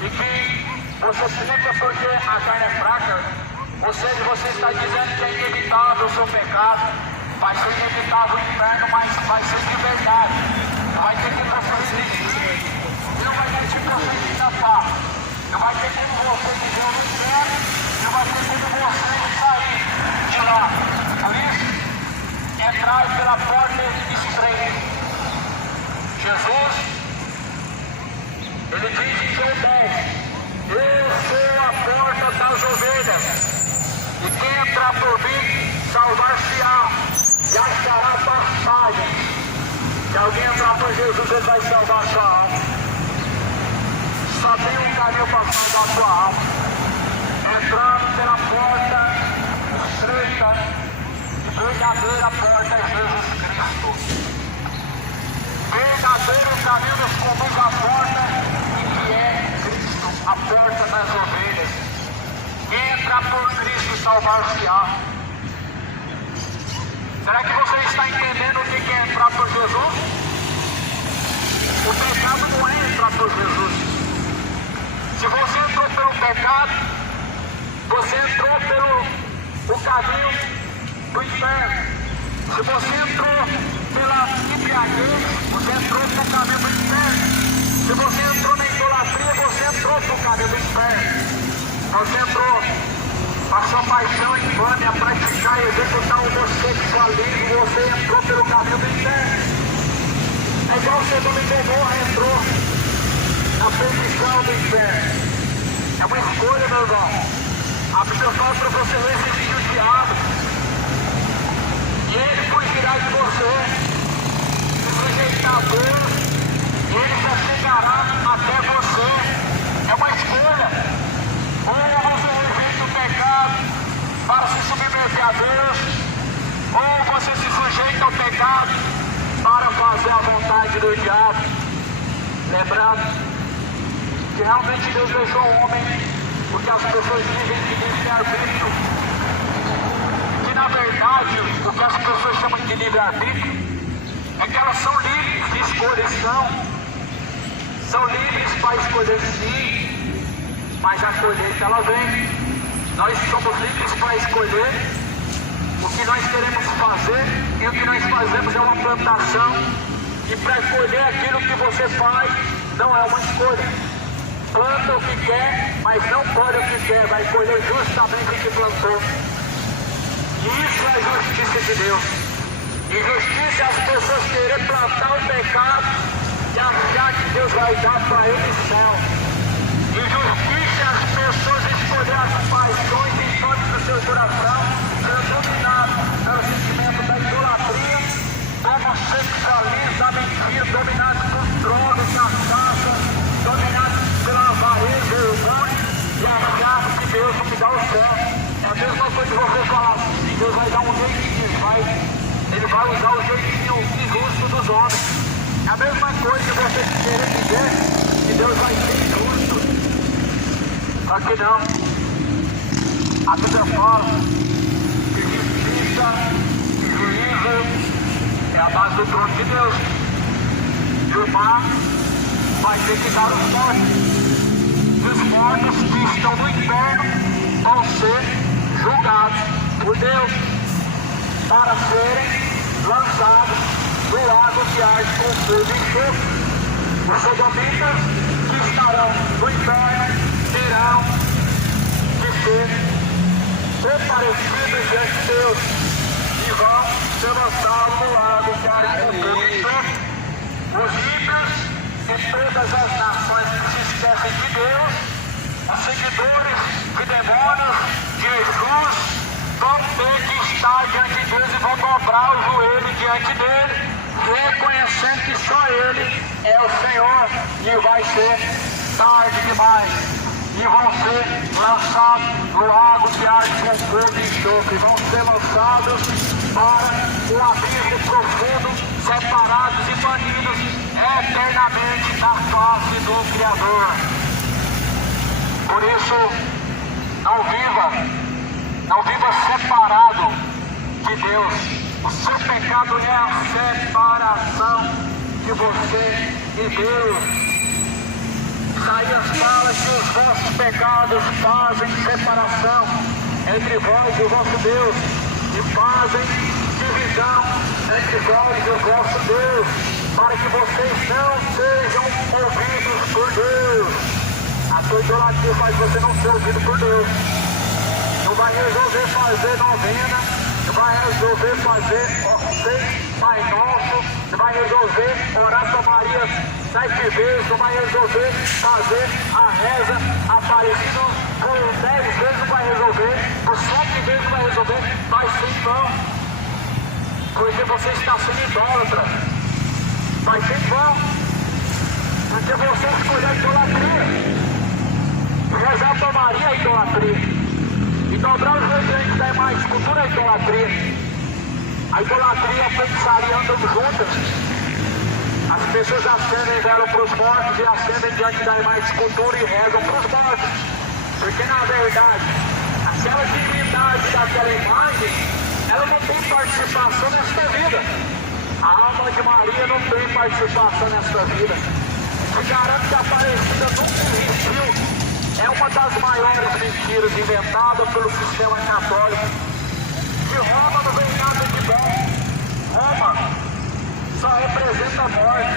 e que você fica porque a carne é fraca, ou seja, você está dizendo que é inevitável o seu pecado, vai ser inevitável o inferno, mas vai ser de verdade. Vai ter que você resistir, não vai ter que você escapar, não vai ter como você viver no inferno, não vai ter como você sair de lá. Por isso, entrai pela porta estreita. Jesus, ele diz em João 10, eu sou a porta das ovelhas, e quem entrar por mim, salvar-se-á, e achará passagem. Se alguém entrar por Jesus, ele vai salvar a sua alma. Só tem um caminho para salvar a sua alma. Entrando pela porta estreita, e verdadeira porta é Jesus Cristo. Verdadeiro caminho nos conduz à porta, e que é Cristo, a porta das ovelhas. Quem entrar por Cristo, salvar-se-á. Será que você está entendendo o que é entrar por Jesus? O pecado não é entrar por Jesus. Se você entrou pelo pecado, você entrou pelo caminho do inferno. Se você entrou pela embriaguez, você entrou pelo caminho do inferno. Se você entrou na idolatria, você entrou pelo caminho do inferno. Você entrou a sua paixão infame a praticar e executar o homossexualismo, você entrou pelo caminho do inferno. É igual o Sodoma e Gomorra entrou na perdição do inferno. É uma escolha, meu irmão. A Bíblia fala para você resistir o diabo, e ele fugirá de você. Se sujeitar a Deus, ele se chegará até você. É uma escolha. Ou você rejeita o pecado para se submeter a Deus, ou você se sujeita ao pecado para fazer a vontade do diabo. Lembrando que realmente Deus deixou o homem porque as pessoas vivem de livre-arbítrio. Que na verdade o que as pessoas chamam de livre-arbítrio é que elas são livres de escolha, são livres para escolher sim, mas a colheita ela vem. Nós somos livres para escolher o que nós queremos fazer, e o que nós fazemos é uma plantação, e para escolher aquilo que você faz não é uma escolha. Planta o que quer, mas não colhe o que quer, vai colher justamente o que plantou. E isso é a justiça de Deus. Injustiça é as pessoas quererem plantar o pecado e achar que Deus vai dar para eles céu. Injustiça é as pessoas escolher as paixões em todos do seu coração, sendo dominados pelo sentimento da idolatria, homossexualismo, da mentira, dominados por drogas, cachaça, dominados pela avareza e orgulho, e achar que Deus não me dá o céu. É a mesma coisa que você falar assim, Deus vai dar um jeitinho, ele vai usar o jeitinho injusto dos homens. É a mesma coisa que você querer dizer que Deus vai ser injusto. Só que não. A Bíblia fala que justiça e juízo é a base do trono de Deus. E o mar vai ter que dar os mortos. E os mortos que estão no inferno vão ser julgados por Deus para serem lançados no lago que arde com fogo e enxofre. Os sodomitas que estarão no inferno terão de ser comparecidos diante de Deus e vão ser lançados no lago que arde com fogo e enxofre. Os ímpios e todas as nações que se esquecem de Deus, os seguidores de demônios, de Jesus, vão ter que estar diante de Deus e vão dobrar o joelho diante dele, reconhecendo que só ele é o Senhor, e vai ser tarde demais. E vão ser lançados no lago que arde com fogo e enxofre, vão ser lançados para um abismo profundo, separados e banidos eternamente da face do Criador. Por isso, não viva Não viva separado de Deus. O seu pecado é a separação de você e Deus. Isaías fala que os vossos pecados fazem separação entre vós e o vosso Deus, e fazem divisão entre vós e o vosso Deus, para que vocês não sejam ouvidos por Deus. A tua idolatria faz você não ser ouvido por Deus. Não vai resolver fazer novena, não vai resolver fazer Pai Nosso, não vai resolver orar para Maria 7 vezes, não vai resolver fazer a reza Aparecida por 10 vezes, não vai resolver, por 7 vezes não vai resolver, vai ser vão, porque você está sendo idólatra. Vai ser vão, porque você escolheu a idolatria. Rezar para Maria é idolatria. E dobrar os reis da imagem de escultura é idolatria. A idolatria e a feitiçaria andam juntas. As pessoas acendem vela para os mortos e acendem diante da imagem de escultura e rezam para os mortos. Porque na verdade, aquela divindade daquela imagem, ela não tem participação nesta vida. A alma de Maria não tem participação nesta vida. Te garanto que a Aparecida nunca existiu. É uma das maiores mentiras inventadas pelo sistema católico. De Roma não vem nada de bom. Roma só representa a morte.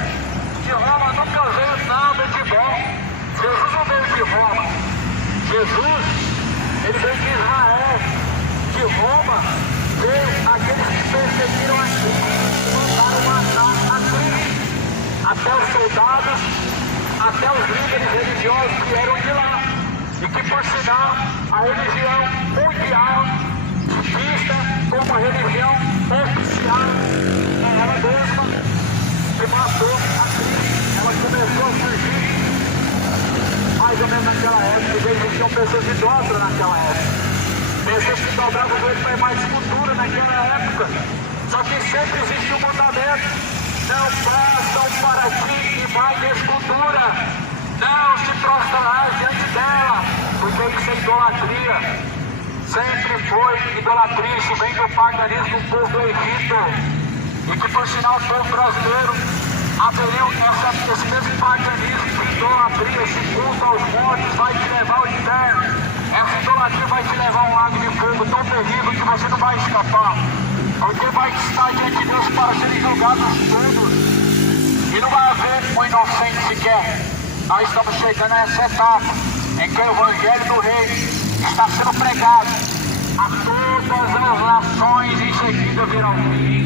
De Roma nunca veio nada de bom. Jesus não veio de Roma. Jesus, ele veio de Israel. De Roma veio aqueles que perseguiram a Cristo e mandaram matar a Cristo. Até os soldados, até os líderes religiosos que eram de lá. E que, por sinal, a religião mundial vista como a religião oficial, ela mesma que matou a Cristo. Ela começou a surgir mais ou menos naquela época, e existiam pessoas idólatras naquela época. Pessoas que dobravam o joelho para mais escultura naquela época. Só que sempre existiu um mandamento: não passam para ti e vai de escultura. Não se prostrar diante dela, porque isso é idolatria. Sempre foi idolatria. Isso vem do paganismo do povo do Egito. E que, por sinal, o povo brasileiro aderiu esse mesmo paganismo de idolatria. Esse culto aos mortos vai te levar ao inferno. Essa idolatria vai te levar a um lago de fogo tão terrível que você não vai escapar. Porque vai estar diante de Deus para serem julgados todos. E não vai haver um inocente sequer. Nós estamos chegando a essa etapa em que o Evangelho do Rei está sendo pregado a todas as nações, e em seguida virá o fim.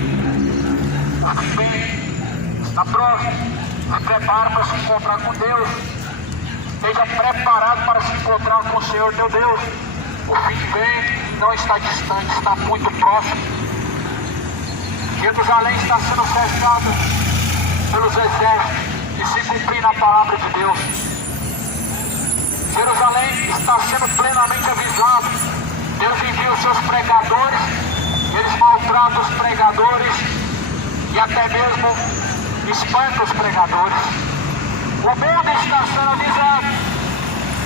O fim está próximo. Se prepara para se encontrar com Deus. Esteja preparado para se encontrar com o Senhor teu Deus. O fim vem, não está distante, está muito próximo. Jerusalém está sendo fechada pelos exércitos e se cumprir na palavra de Deus. Jerusalém está sendo plenamente avisado. Deus envia os seus pregadores, eles maltratam os pregadores e até mesmo espantam os pregadores. O mundo está sendo avisado,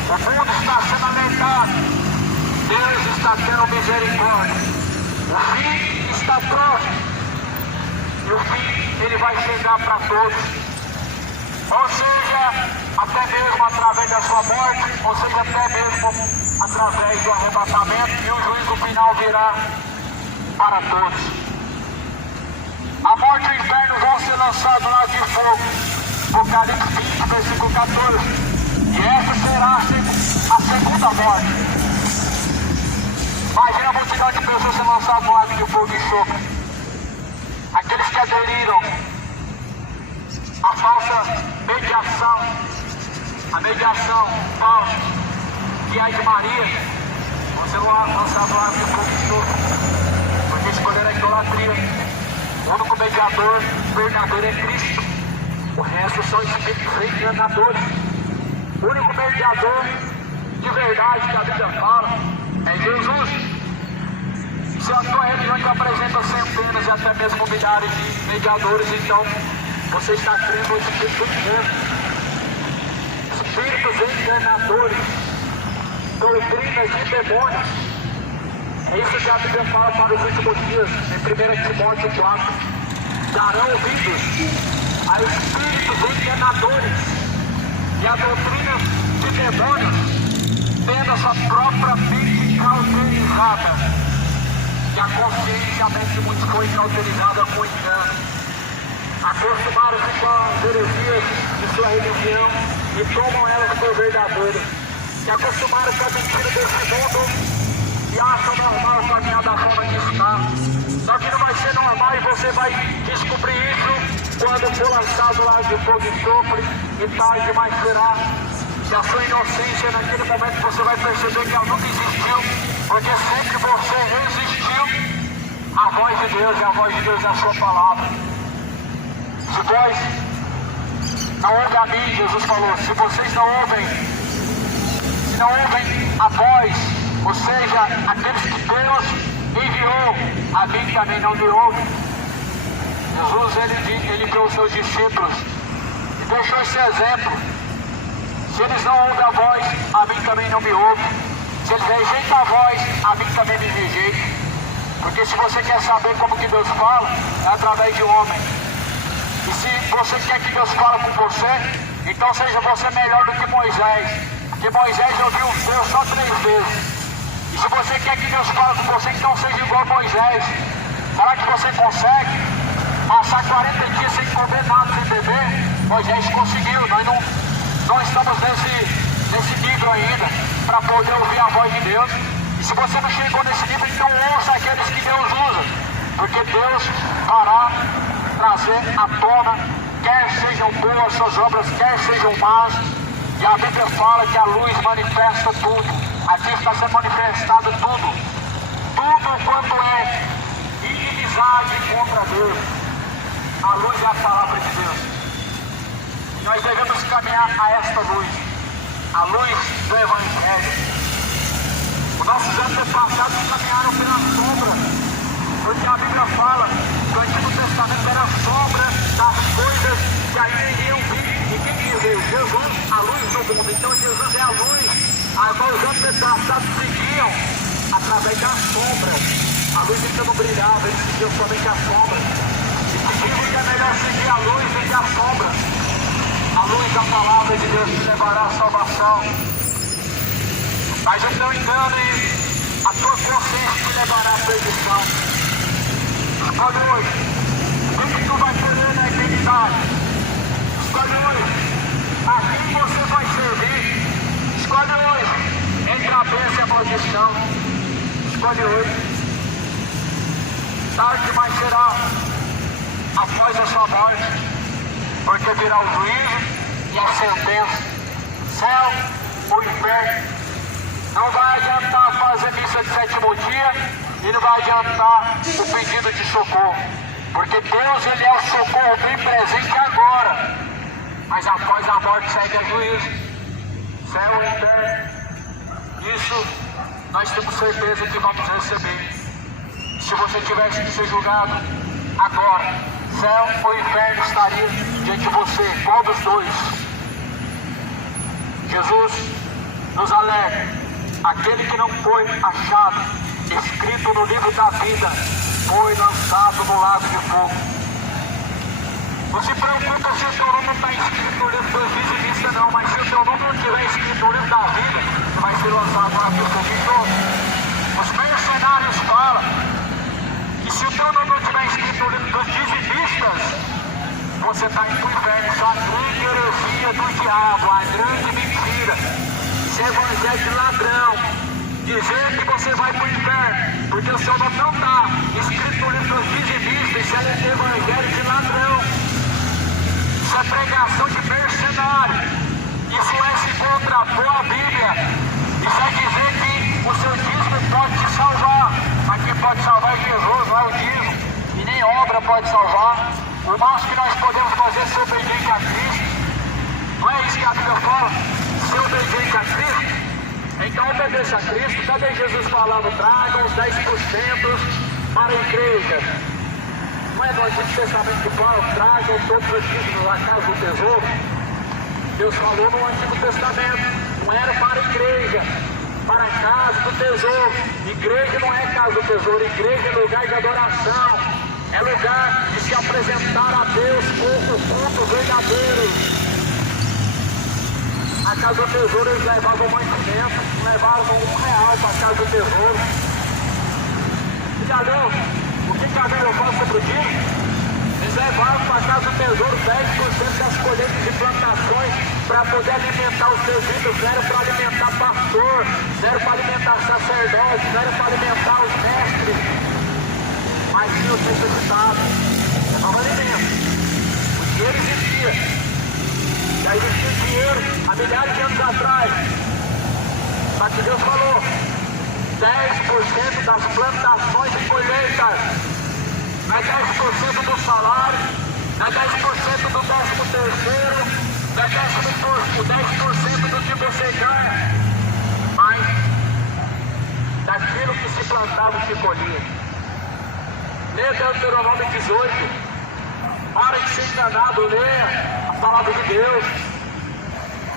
o mundo está sendo alertado. Deus está tendo misericórdia. O fim está próximo, e o fim ele vai chegar para todos. Ou seja, até mesmo através da sua morte, ou seja, até mesmo através do arrebatamento, e o juízo final virá para todos. A morte e o inferno vão ser lançados lá de fogo. Apocalipse 20, versículo 14. E essa será a segunda morte. Imagina a multidão de pessoas sendo lançadas no lago de fogo e enxofre. Aqueles que aderiram a falsa mediação, a mediação falsa que é de Maria, você não lançava lá de fogo e enxofre, porque escolheram a idolatria. O único mediador verdadeiro é Cristo. O resto são espíritos enganadores. O único mediador de verdade que a Bíblia fala é Jesus. Se a tua religião te apresenta centenas e até mesmo milhares de mediadores, então você está crendo no Espírito Santo. Espíritos enganadores, doutrinas de demônios. É isso que a Bíblia fala para os últimos dias, em 1 Timóteo 4. Darão ouvidos a espíritos enganadores e a doutrina de demônios, tendo a sua própria mente cauterizada. E a consciência, a mente de muitos foi cauterizada com engano. Acostumaram-se com as heresias de sua religião e tomam elas por verdadeiras. Se acostumaram com a mentira desse mundo e acham normal a caminhar da forma que está. Só que não vai ser normal e você vai descobrir isso quando for lançado lá de fogo e sopro e tarde demais será. E a sua inocência naquele momento você vai perceber que ela nunca existiu, porque sempre você resistiu à voz de Deus, e a voz de Deus é a sua palavra. Se vós não ouvem a mim, Jesus falou, se vocês não ouvem a voz, ou seja, aqueles que Deus enviou, a mim também não me ouve. Jesus, ele enviou os seus discípulos e deixou esse exemplo. Se eles não ouvem a voz, a mim também não me ouve. Se eles rejeitam a voz, a mim também me rejeita. Porque se você quer saber como que Deus fala, é através de um homem. E se você quer que Deus fale com você, então seja você melhor do que Moisés. Porque Moisés ouviu Deus só 3 vezes. E se você quer que Deus fale com você, então seja igual a Moisés. Será que você consegue passar 40 dias sem comer nada, sem beber? Moisés conseguiu. Nós não estamos nesse nível ainda para poder ouvir a voz de Deus. E se você não chegou nesse nível, então ouça aqueles que Deus usa. Porque Deus fará trazer à tona, quer sejam boas suas obras, quer sejam más. E a Bíblia fala que a luz manifesta tudo. Aqui está sendo manifestado tudo. Tudo quanto é inimizade contra Deus. A luz é a palavra de Deus. Nós devemos caminhar a esta luz. A luz do Evangelho. Os nossos antepassados caminharam pela sombra. Porque a Bíblia fala que o Antigo Testamento era a sombra das coisas que ainda iriam vir. E quem veio? Jesus, a luz do mundo. Então Jesus é a luz. Agora os antepassados seguiam através das sombras. A luz então não brilhava, eles seguiam somente a sombra. E seguimos que é melhor seguir a luz do que a sombra. A luz da palavra de Deus te levará à salvação. Mas o teu engano e a tua consciência te levará à perdição. Escolhe hoje. O que tu vai querer na eternidade? Escolhe hoje. A quem você vai servir? Escolhe hoje. Entre a bênção e a maldição. Escolhe hoje. Tarde demais será após a sua morte. Porque virá o juízo e a sentença. Céu ou inferno. Não vai adiantar fazer missa de 7º dia e não vai adiantar o pedido de socorro. Porque Deus, ele é o socorro bem presente agora. Mas após a morte segue a juízo. Céu ou inferno. Isso nós temos certeza que vamos receber. Se você tivesse que ser julgado agora, céu ou inferno estaria diante de você. Qual dos dois? Jesus nos alerta. Aquele que não foi achado, escrito no livro da vida, foi lançado no lago de fogo. Não se preocupa se o teu nome não está escrito no livro dos vigilistas não, mas se o teu nome não estiver escrito no livro da vida, vai ser lançado no lago de fogo em todos. Os mercenários falam que se o teu nome não estiver escrito no livro dos dizimistas, você está indo para o inferno. Isso é a grande heresia do diabo, a grande mentira. Esse evangelho de ladrão, dizer que você vai para o inferno, porque o seu nome não está escrito no livro dos dizimistas, isso é evangelho de ladrão, isso é pregação de mercenário, isso é se contrapor à Bíblia, isso é dizer que o seu dízimo pode te salvar, mas quem pode salvar é Jesus, não é o dízimo, e nem obra pode salvar. O máximo que nós podemos fazer é ser obediente a Cristo. Não é isso que a Bíblia fala? Ser obediente a Cristo? Então obedeça a Cristo. Cadê Jesus falando? Tragam os 10% para a igreja. Não é no Antigo Testamento que fala, tragam todos os dízimos à casa do tesouro? Deus falou no Antigo Testamento. Não era para a igreja, para a casa do tesouro. Igreja não é casa do tesouro, igreja é lugar de adoração, é lugar de se apresentar a Deus com o culto verdadeiro. A casa do tesouro eles levavam mantimento, levavam R$1 para a casa do tesouro. Entendeu? O que a Bíblia fala sobre o dízimo? Eles levavam para a casa do tesouro 10% das colheitas de plantações para poder alimentar os seus filhos. Não era para alimentar pastor, não era para alimentar sacerdote, não era para alimentar os mestres, mas sim os necessitados. Levava alimento. O dinheiro existia. Já existia dinheiro há milhares de anos atrás. Só que Deus falou: 10% das plantações e colheitas. Não é 10% do salário, não é 10% do 13º, não é 10% do que você ganha, mas daquilo que se plantava e se colhia. Lê Deuteronômio 18. Para de ser enganado, leia a palavra de Deus.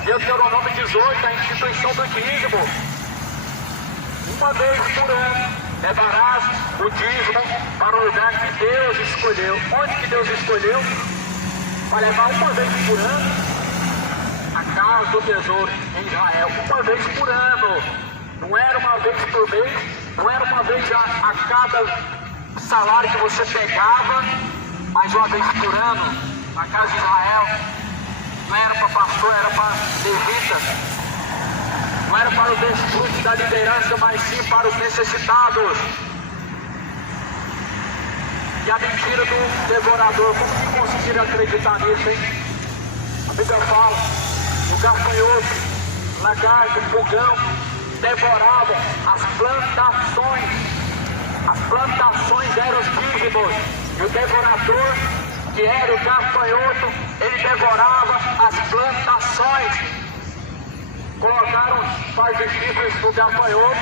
Deuteronômio 18, a instituição do dízimo. Uma vez por ano, levarás o dízimo para o lugar que Deus escolheu. Onde que Deus escolheu? Para levar uma vez por ano a casa do tesouro em Israel. Uma vez por ano. Não era uma vez por mês, não era uma vez a cada salário que você pegava, mas uma vez por ano, na casa de Israel. Não era para pastor, era para levita. Não era para o desfrute da liderança, mas sim para os necessitados. E a mentira do devorador, como que conseguiram acreditar nisso, hein? A Bíblia fala: o gafanhoto, lagarto, pulgão, devoravam as plantações. As plantações eram os dízimos. E o devorador, que era o gafanhoto, ele devorava as plantações. Colocaram par de chifres no gafanhoto,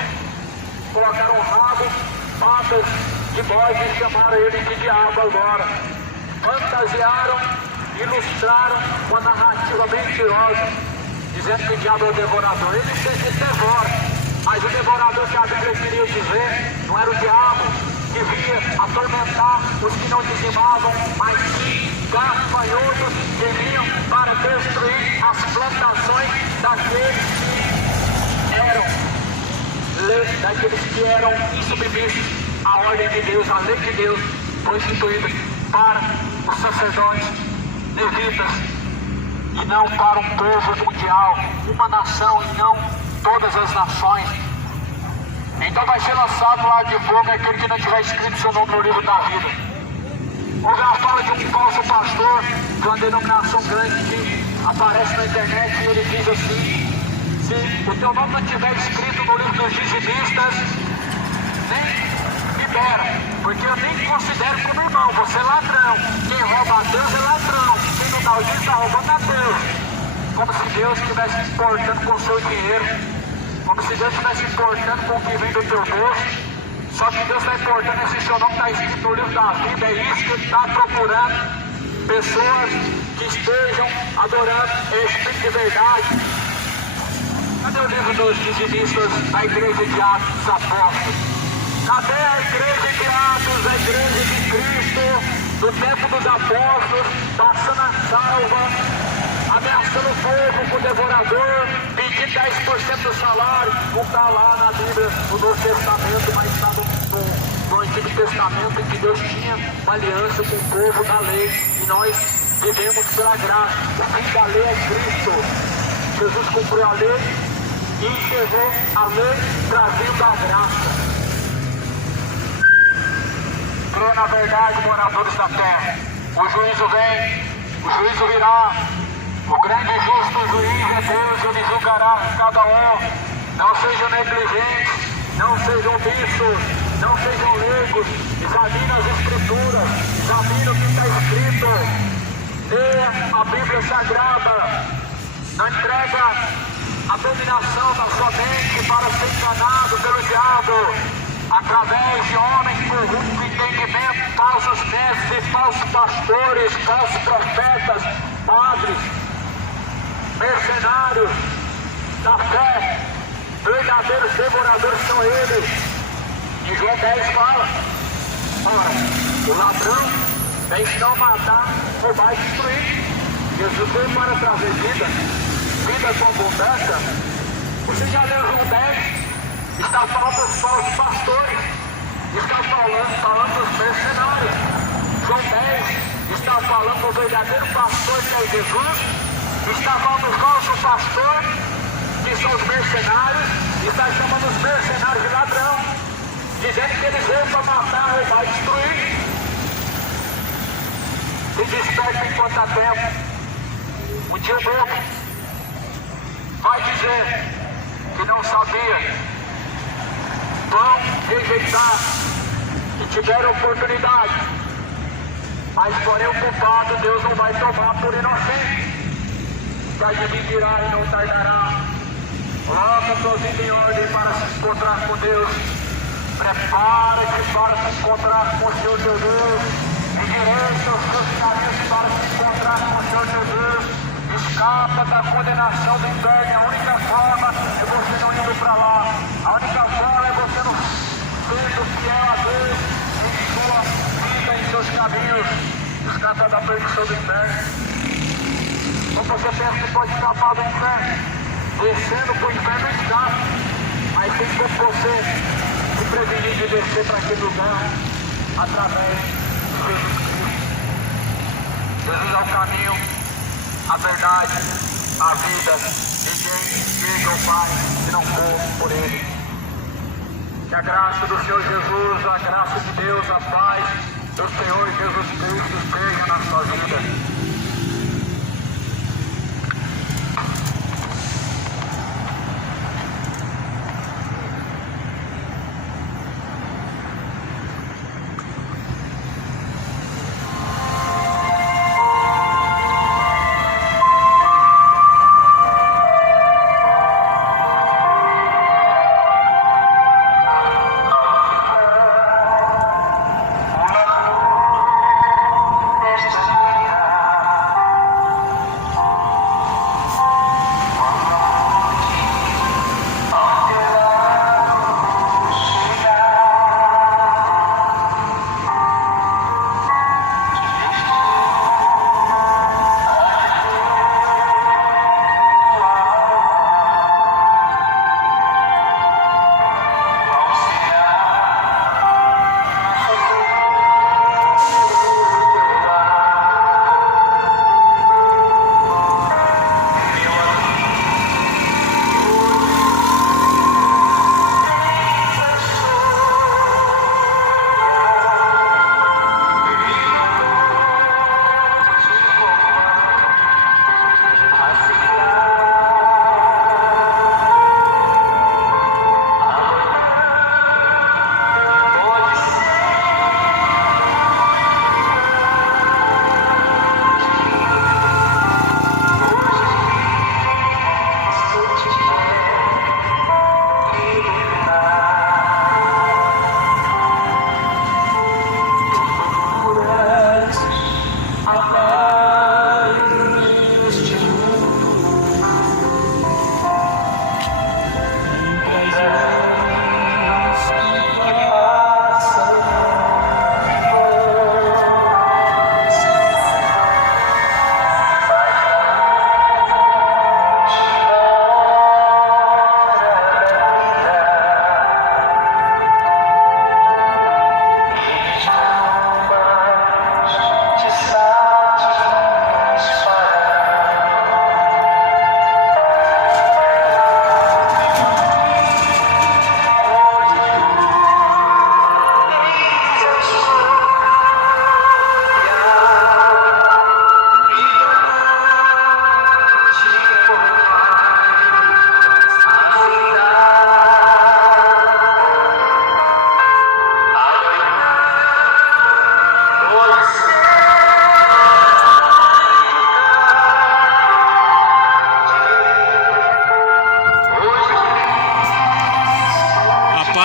colocaram rabo, patas de bode e chamaram ele de diabo agora. Fantasiaram, ilustraram uma narrativa mentirosa, dizendo que o diabo é o devorador. Ele devora, mas o devorador que a Bíblia queria dizer não era o diabo que vinha atormentar os que não dizimavam, mas sim gafanhotos que vinham para destruir as plantações daqueles que eram insubmissos à ordem de Deus, à lei de Deus, foi instituída para os sacerdotes, levitas, e não para um povo mundial, uma nação e não todas as nações. Então vai ser lançado no ar de fogo aquele que não tiver escrito seu nome no livro da vida. Ou já fala de um falso pastor de uma denominação grande que aparece na internet e ele diz assim: se o teu nome não estiver escrito no livro dos dizimistas, nem libera, porque eu nem considero como irmão. Você é ladrão, quem rouba a Deus é ladrão, quem não dá o dízimo está roubando a Deus. Como se Deus estivesse se importando com o seu dinheiro, como se Deus estivesse se importando com o que vem do teu bolso. Só que Deus está importando é se seu nome está escrito no livro da vida. É isso que Ele está procurando, pessoas que estejam adorando esse Espírito de verdade. Cadê o livro dos dizimistas, a igreja de Atos dos Apóstolos? Cadê a igreja de Atos, a igreja de Cristo, do tempo dos apóstolos, passando a salva, ameaçando o povo com o devorador, pedindo 10% do salário? Não está lá na Bíblia, no Novo Testamento, mas está no Antigo Testamento, em que Deus tinha uma aliança com o povo da lei, e nós vivemos pela graça. O fim da lei é Cristo. Jesus cumpriu a lei e encerrou a lei trazendo a graça. Crê na verdade, moradores da terra. O juízo vem, o juízo virá. O grande e justo juiz é Deus, ele julgará cada um. Não sejam negligentes, não sejam omissos, não sejam leigos. Examine as escrituras, examine o que está escrito. Leia a Bíblia Sagrada. Não entrega a dominação da sua mente para ser enganado pelo diabo, através de homens corruptos de entendimento, falsos mestres, falsos pastores, falsos profetas, padres, mercenários da fé, verdadeiros devoradores são eles. E João 10 fala: ora, o ladrão vem não matar, roubar e destruir. Jesus veio para trazer vida, vida com abundância. Você já leu João 10? Está falando dos falsos pastores, está falando dos mercenários. João 10 está falando do verdadeiro pastor que é Jesus, está falando do falso pastor, que são os mercenários, está chamando os mercenários de ladrão, dizendo que eles veio para matar, roubar e destruir. Se desperte enquanto há tempo. Um dia o bobo vai dizer que não sabia, vão rejeitar que tiveram oportunidade, mas porém o culpado Deus não vai tomar por inocente. Vai de mim virá e não tardará. Logo sua vida em ordem para se encontrar com Deus. Prepara-te para se encontrar com o Senhor teu Deus. Endireita os seus caminhos para se encontrar com o Senhor teu Deus. Escapa da condenação do inferno. A única forma é você não indo para lá. A única forma é você não sendo fiel a Deus em sua vida, em seus caminhos. Escapa da perdição do inferno. Como você pensa que pode escapar do inferno? Descendo para o inferno escapa. Mas tem como você se prevenir de descer para aquele lugar através de Jesus Cristo. Jesus é o caminho, a verdade, a vida. Ninguém chega ao Pai se não for por Ele. Que a graça do Senhor Jesus, a graça de Deus, a paz do Senhor Jesus Cristo esteja na sua vida.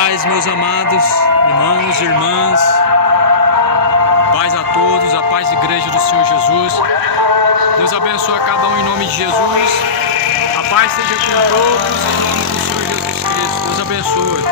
paz, meus amados irmãos e irmãs, paz a todos, a paz da Igreja do Senhor Jesus. Deus abençoe a cada um em nome de Jesus. A paz seja com todos, em nome do Senhor Jesus Cristo. Deus abençoe.